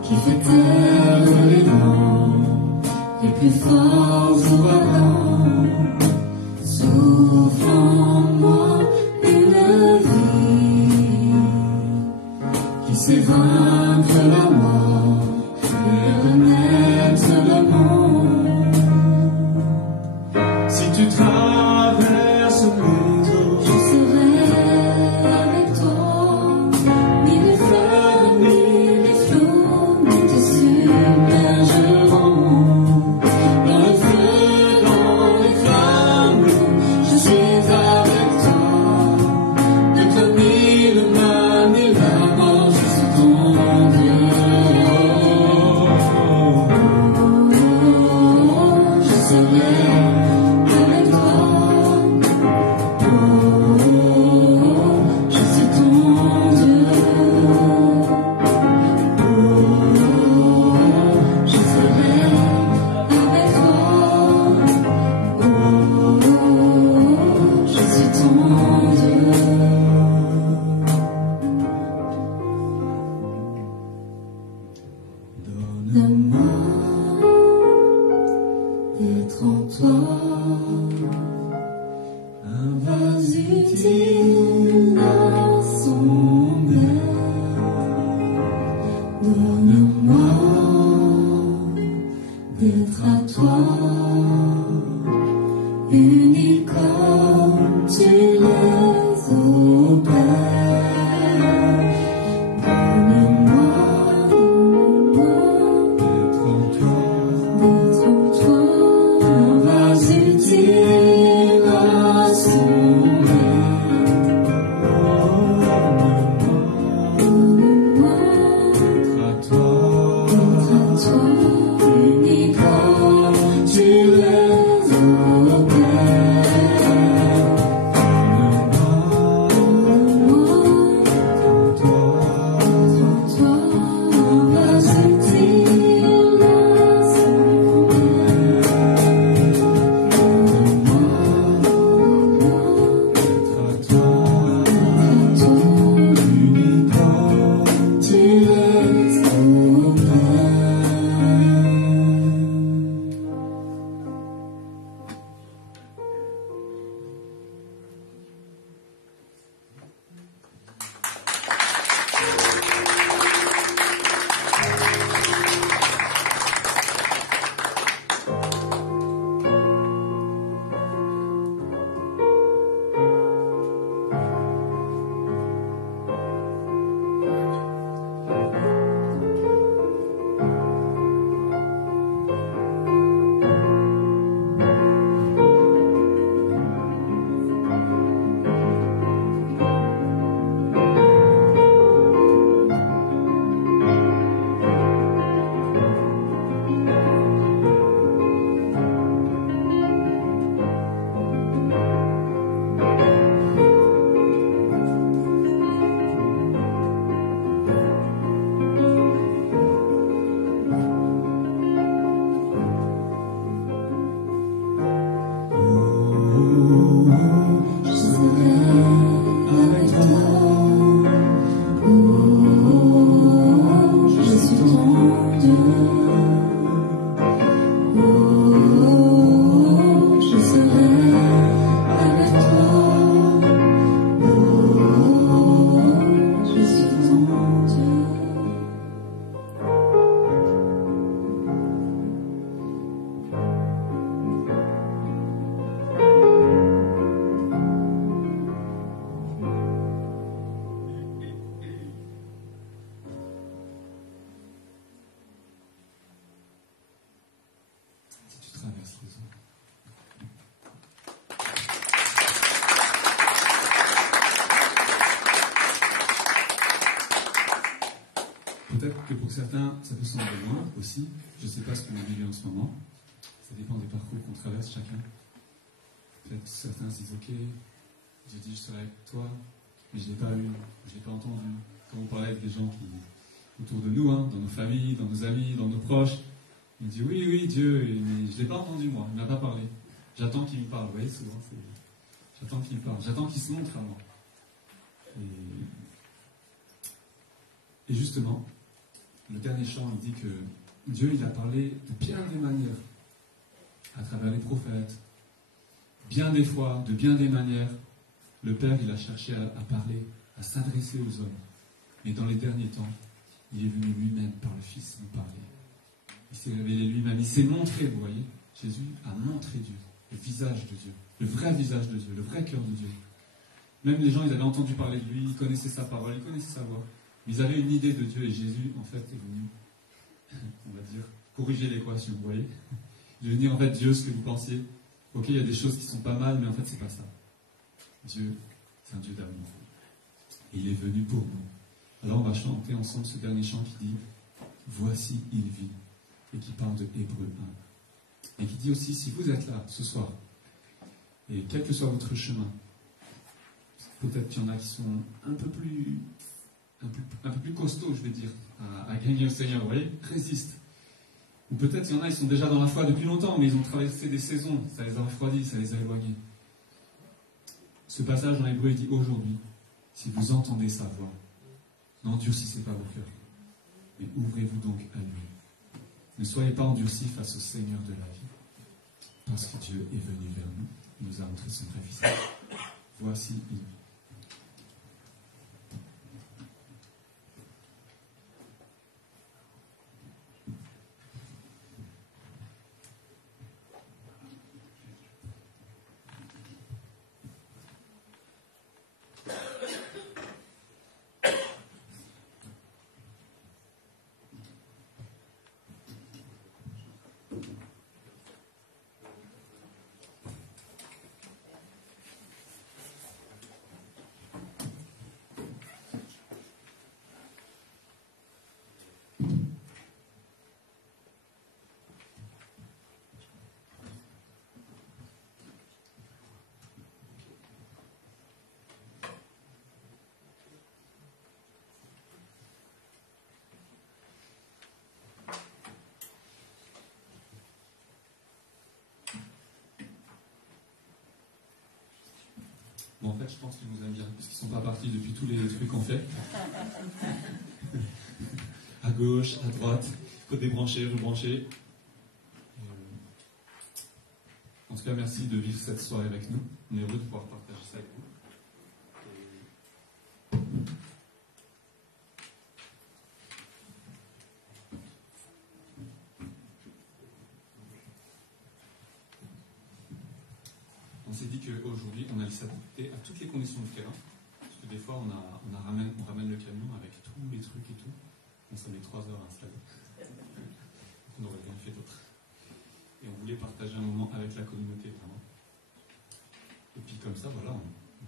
qui fait taire les vents les plus forts ouragans. Souffle en moi une vie qui sait vaincre la mort et renaître le monde. Si tu traverses les eaux, je serai avec toi. Ni les fleuves, ni les flots ne te submergeront. Dans le feu, dans les flammes, je suis avec toi. Ne crains ni le mal, ni la mort, je suis ton Dieu. Je serai avec toi. Je suis ton Dieu. Je serai avec toi. Je suis ton Dieu. Donne-moi d'être en toi, un vase utile à son air. Donne-moi d'être à toi, unis comme tu les opères. Donne-moi d'être en toi, un vase utile à son Donne-moi d'être à toi, unis comme tu les opères. peut-être que pour certains, ça peut sembler loin aussi. Je ne sais pas ce que vous vivez en ce moment. Ça dépend des parcours qu'on traverse chacun. Peut-être que certains se disent, ok, Dieu dit, je serai avec toi, mais je ne l'ai pas eu, je ne l'ai pas entendu. Quand on parlait avec des gens qui, autour de nous, dans nos familles, dans nos amis, dans nos proches, on dit, oui, oui, Dieu, mais je ne l'ai pas entendu moi, il ne m'a pas parlé. J'attends qu'il me parle. Vous voyez, souvent, j'attends qu'il me parle, j'attends qu'il se montre à moi. Et justement, le dernier chant, il dit que Dieu, il a parlé de bien des manières, à travers les prophètes, bien des fois, de bien des manières. Le Père, il a cherché à parler, à s'adresser aux hommes. Mais dans les derniers temps, il est venu lui-même par le Fils nous parler. Il s'est révélé lui-même, il s'est montré, vous voyez. Jésus a montré Dieu, le visage de Dieu, le vrai visage de Dieu, le vrai cœur de Dieu. Même les gens, ils avaient entendu parler de lui, ils connaissaient sa parole, ils connaissaient sa voix. Mais ils avaient une idée de Dieu et Jésus, en fait, est venu, on va dire, corriger l'équation, vous voyez. Il est venu, en fait, Dieu, ce que vous pensiez. Ok, il y a des choses qui sont pas mal, mais en fait, c'est pas ça. Dieu, c'est un Dieu d'amour. Et il est venu pour nous. Alors, on va chanter ensemble ce dernier chant qui dit « Voici, il vit » et qui parle de Hébreux 1. Et qui dit aussi, si vous êtes là, ce soir, et quel que soit votre chemin, peut-être qu'il y en a qui sont un peu plus costauds, je vais dire, à gagner au Seigneur, vous voyez, résistent. Ou peut-être qu'il y en a, ils sont déjà dans la foi depuis longtemps, mais ils ont traversé des saisons, ça les a refroidis, ça les a éloignés. Ce passage dans l'Hébreu, il dit aujourd'hui, si vous entendez sa voix, n'endurcissez pas vos cœurs, mais ouvrez-vous donc à lui. Ne soyez pas endurcis face au Seigneur de la vie, parce que Dieu est venu vers nous, il nous a montré son vrai visage. Voici, il vit. Bon, en fait, je pense qu'ils nous aiment bien, parce qu'ils ne sont pas partis depuis tous les trucs qu'on fait. À gauche, à droite, il faut débrancher, rebrancher. En tout cas, merci de vivre cette soirée avec nous. On est heureux de pouvoir partager ça avec vous. On s'est dit qu'aujourd'hui, on allait s'adapter à toutes les conditions du terrain. Parce que des fois, on ramène le camion avec tous les trucs et tout. Donc ça met 3 heures à installer. On n'aurait rien fait d'autre. Et on voulait partager un moment avec la communauté, vraiment. Et puis comme ça, voilà, on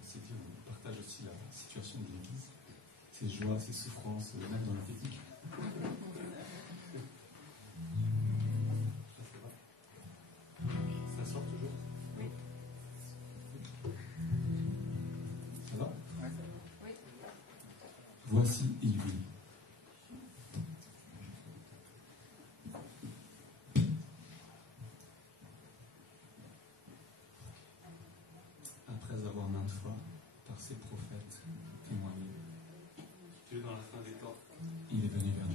s'est dit, on partage aussi la situation de l'Église. Ses joies, ses souffrances, même dans la technique. Ça sort toujours ? Oui. Ça va ? Oui. Voici, il vit. Après avoir maintes fois, par ses prophètes, témoigné, Dieu dans la fin des temps, il est venu vers nous.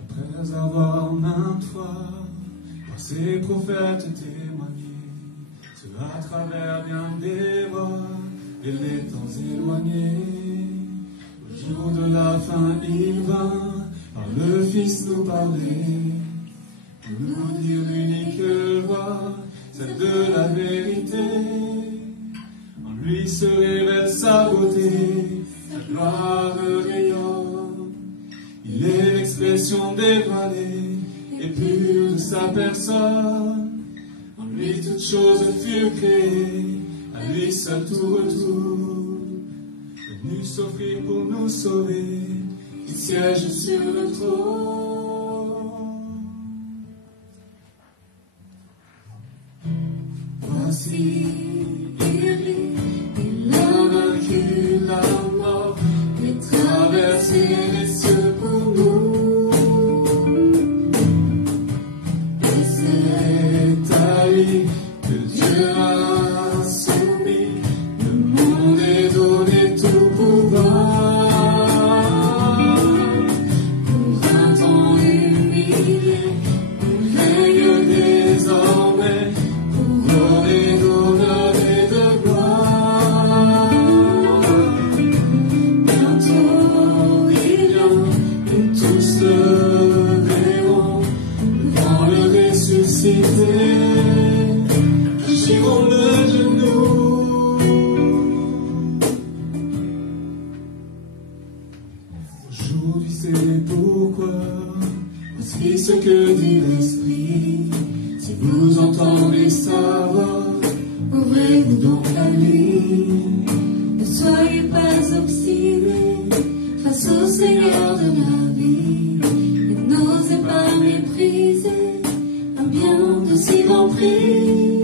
Après avoir maintes fois par ses prophètes témoigné, à travers bien des voies et les temps éloignés. Au jour de la fin, il vint par le Fils nous parler, pour nous dire l'unique voie, celle de la vérité. En lui se révèle sa beauté, sa gloire rayonne. Il est l'expression dévoilée et pure de sa personne. En lui toutes choses furent créées, à lui seul tout retour. Venu s'offrir pour nous sauver, il siège sur le trône. Voici, il a vaincu la mort et traversé les cieux pour nous. Et c'est à lui que Dieu a soumis le monde et donné tout pouvoir. Pour un temps humilié, il règne désormais, couronné d'honneur et de gloire. Bientôt il vient, et tous le verront, devant le ressuscité, girons le genou. Aujourd'hui c'est pourquoi, voici ce que dit l'Esprit. Si vous entendez sa voix, ouvrez-vous donc la nuit. Ne soyez pas obstinés face au Seigneur de la vie. Et n'osez pas mépriser un bien d'aussi grand prix.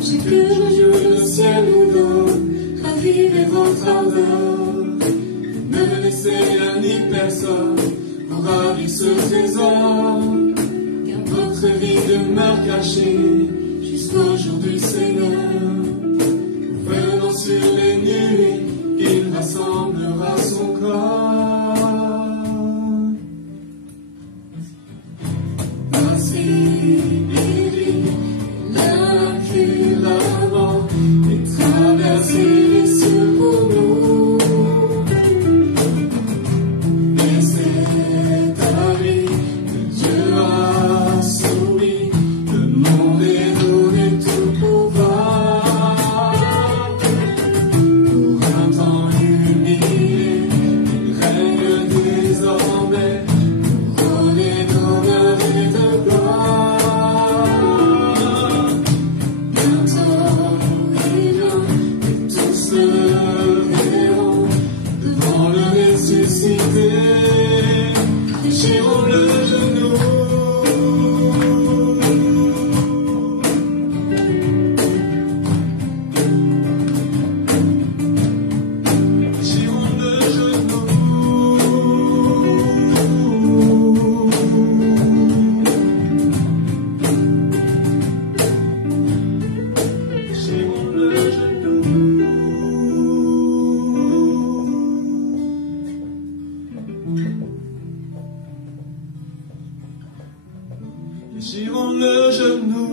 Chaque jour le ciel vous donne, ravivez votre ardeur. Ne laissez rien ni personne pour ravir ce trésor. Car votre vie demeure cachée jusqu'au jour du Seigneur. Venant sur les nuées, il rassemblera son corps. Voici, il a vaincu la mort et traversé les cieux pour nous. Et c'est à lui que Dieu a soumis le monde et donné tout pouvoir. Pour un temps humilié, il règne désormais, couronné d'honneur et de gloire. Bientôt il vient, et tous le verront, devant le ressuscité, déchirons le genou. Déchirons le genou. Déchirons le genou. Déchirons le genou.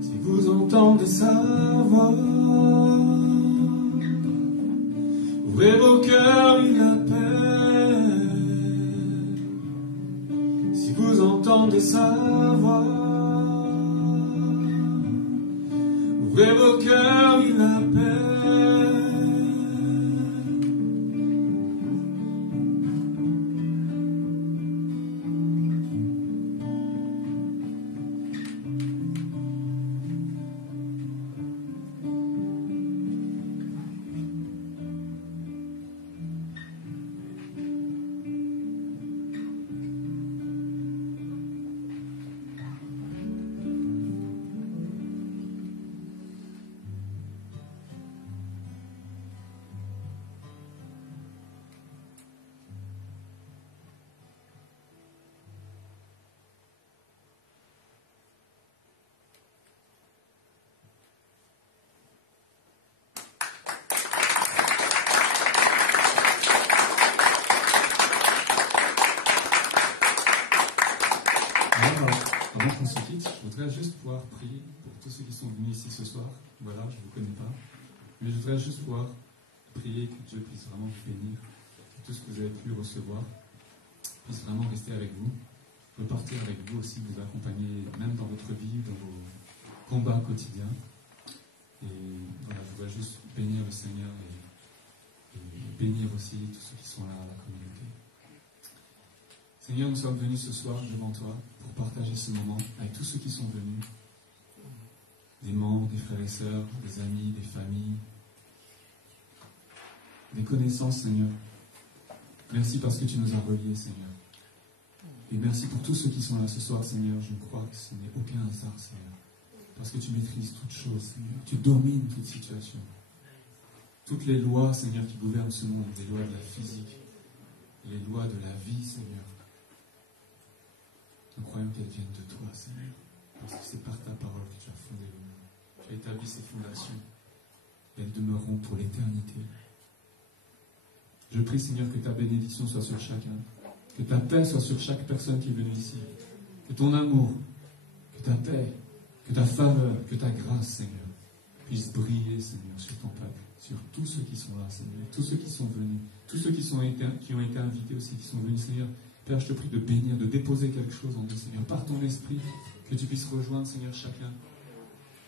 Si vous entendez sa voix, ouvrez vos cœurs, il appelle. Si vous entendez sa voix, ouvrez vos cœurs, il appelle. Je voudrais juste pouvoir prier pour tous ceux qui sont venus ici ce soir. Voilà, je ne vous connais pas. Mais je voudrais juste pouvoir prier que Dieu puisse vraiment vous bénir. Que tout ce que vous avez pu recevoir puisse vraiment rester avec vous. Repartir avec vous aussi, vous accompagner même dans votre vie, dans vos combats quotidiens. Et voilà, je voudrais juste bénir le Seigneur et bénir aussi tous ceux qui sont là à la communauté. Seigneur, nous sommes venus ce soir devant toi pour partager ce moment avec tous ceux qui sont venus, des membres, des frères et sœurs, des amis, des familles, des connaissances, Seigneur. Merci parce que tu nous as reliés, Seigneur. Et merci pour tous ceux qui sont là ce soir, Seigneur. Je crois que ce n'est aucun hasard, Seigneur. Parce que tu maîtrises toutes choses, Seigneur. Tu domines toute situation. Toutes les lois, Seigneur, qui gouvernent ce monde, les lois de la physique, les lois de la vie, Seigneur. Nous croyons qu'elles viennent de toi, Seigneur. Parce que c'est par ta parole que tu as fondé le monde. Tu as établi ces fondations. Et elles demeureront pour l'éternité. Je prie, Seigneur, que ta bénédiction soit sur chacun. Que ta paix soit sur chaque personne qui est venue ici. Que ton amour, que ta paix, que ta faveur, que ta grâce, Seigneur, puisse briller, Seigneur, sur ton peuple, sur tous ceux qui sont là, Seigneur, tous ceux qui sont venus, tous ceux qui ont été invités aussi, qui sont venus, Seigneur. Père, je te prie de bénir, de déposer quelque chose en nous, Seigneur, par ton esprit, que tu puisses rejoindre, Seigneur, chacun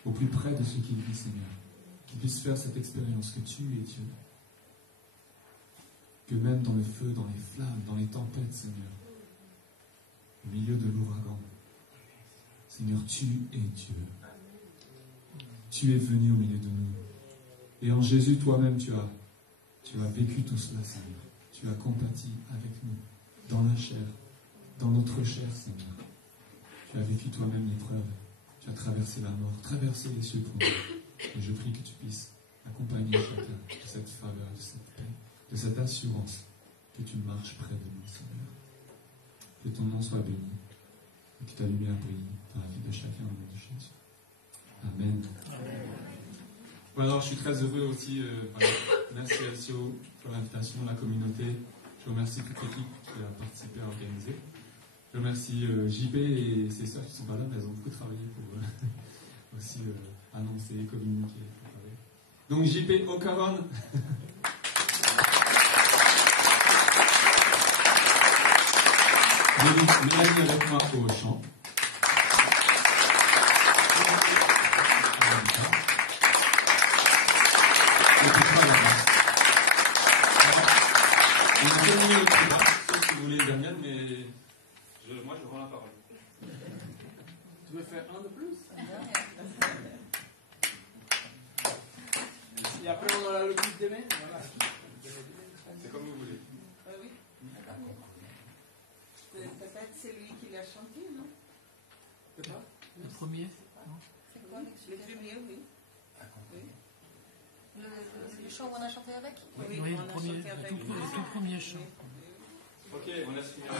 au plus près de ce qu'il vit, Seigneur. Qu'il puisse faire cette expérience que tu es Dieu. Que même dans le feu, dans les flammes, dans les tempêtes, Seigneur, au milieu de l'ouragan, Seigneur, tu es Dieu. Tu es venu au milieu de nous. Et en Jésus, toi-même, tu as vécu tout cela, Seigneur. Tu as compati avec nous, dans la chair, dans notre chair, Seigneur. Tu as vécu toi-même l'épreuve. Tu as traversé la mort, traversé les cieux pour nous. Et je prie que tu puisses accompagner chacun de cette faveur, de cette paix, de cette assurance que tu marches près de nous, Seigneur. Que ton nom soit béni et que ta lumière brille dans la vie de chacun au nom de Jésus. Amen. Bon, alors, je suis très heureux aussi. Merci Alcio pour l'invitation, la communauté. Je remercie toute l'équipe qui a participé à organiser. Je remercie JP et ses sœurs qui ne sont pas là, mais elles ont beaucoup travaillé pour aussi annoncer, communiquer, préparer. Donc JP Ocaron. Mélanie avec moi au chant. Et puis pas là-bas. On a terminé le débat, sauf si vous voulez les dernières, mais moi je rends la parole. Tu veux faire un de plus? Et après on aura le plus demain. Voilà. C'est comme vous voulez. Oui. Peut-être c'est lui qui l'a chanté, non? C'est pas? Le premier? C'est quoi le premier, oui. Le chant où on a chanté avec? Oui, Oui, on a chanté avec le tout premier chant. Ok, on laisse finir.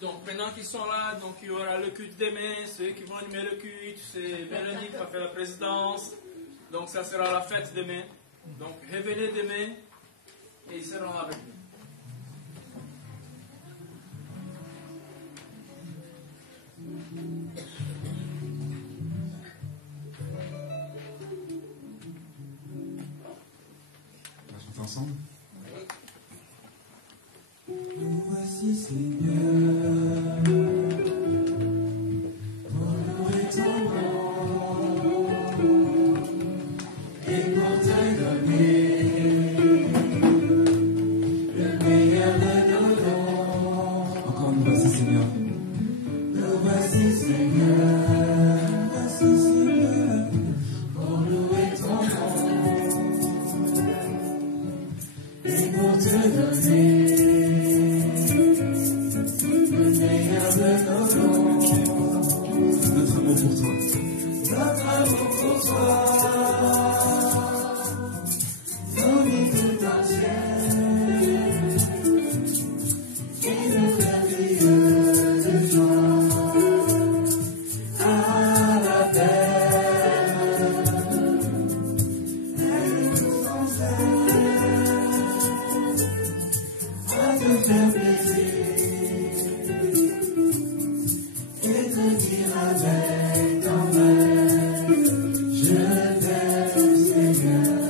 Donc maintenant qu'ils sont là, donc il y aura le culte demain, ceux qui vont animer le culte, c'est Mélanie qui va faire la présidence. Donc ça sera la fête demain. Donc revenez demain et ils seront avec nous. On va chanter ensemble. Nous voici Seigneur, pour louer ton nom et pour te donner le meilleur de nos dons. Encore nous voici Seigneur. Nous voici Seigneur, pour louer ton nom et pour te donner Notre amour pour toi. notre amour pour toi, nos vies tout entières, et nous merveilleux de toi, à la terre, elle nous enseigne à te faire plaisir et te dire avec tendresse, je t'aime Seigneur.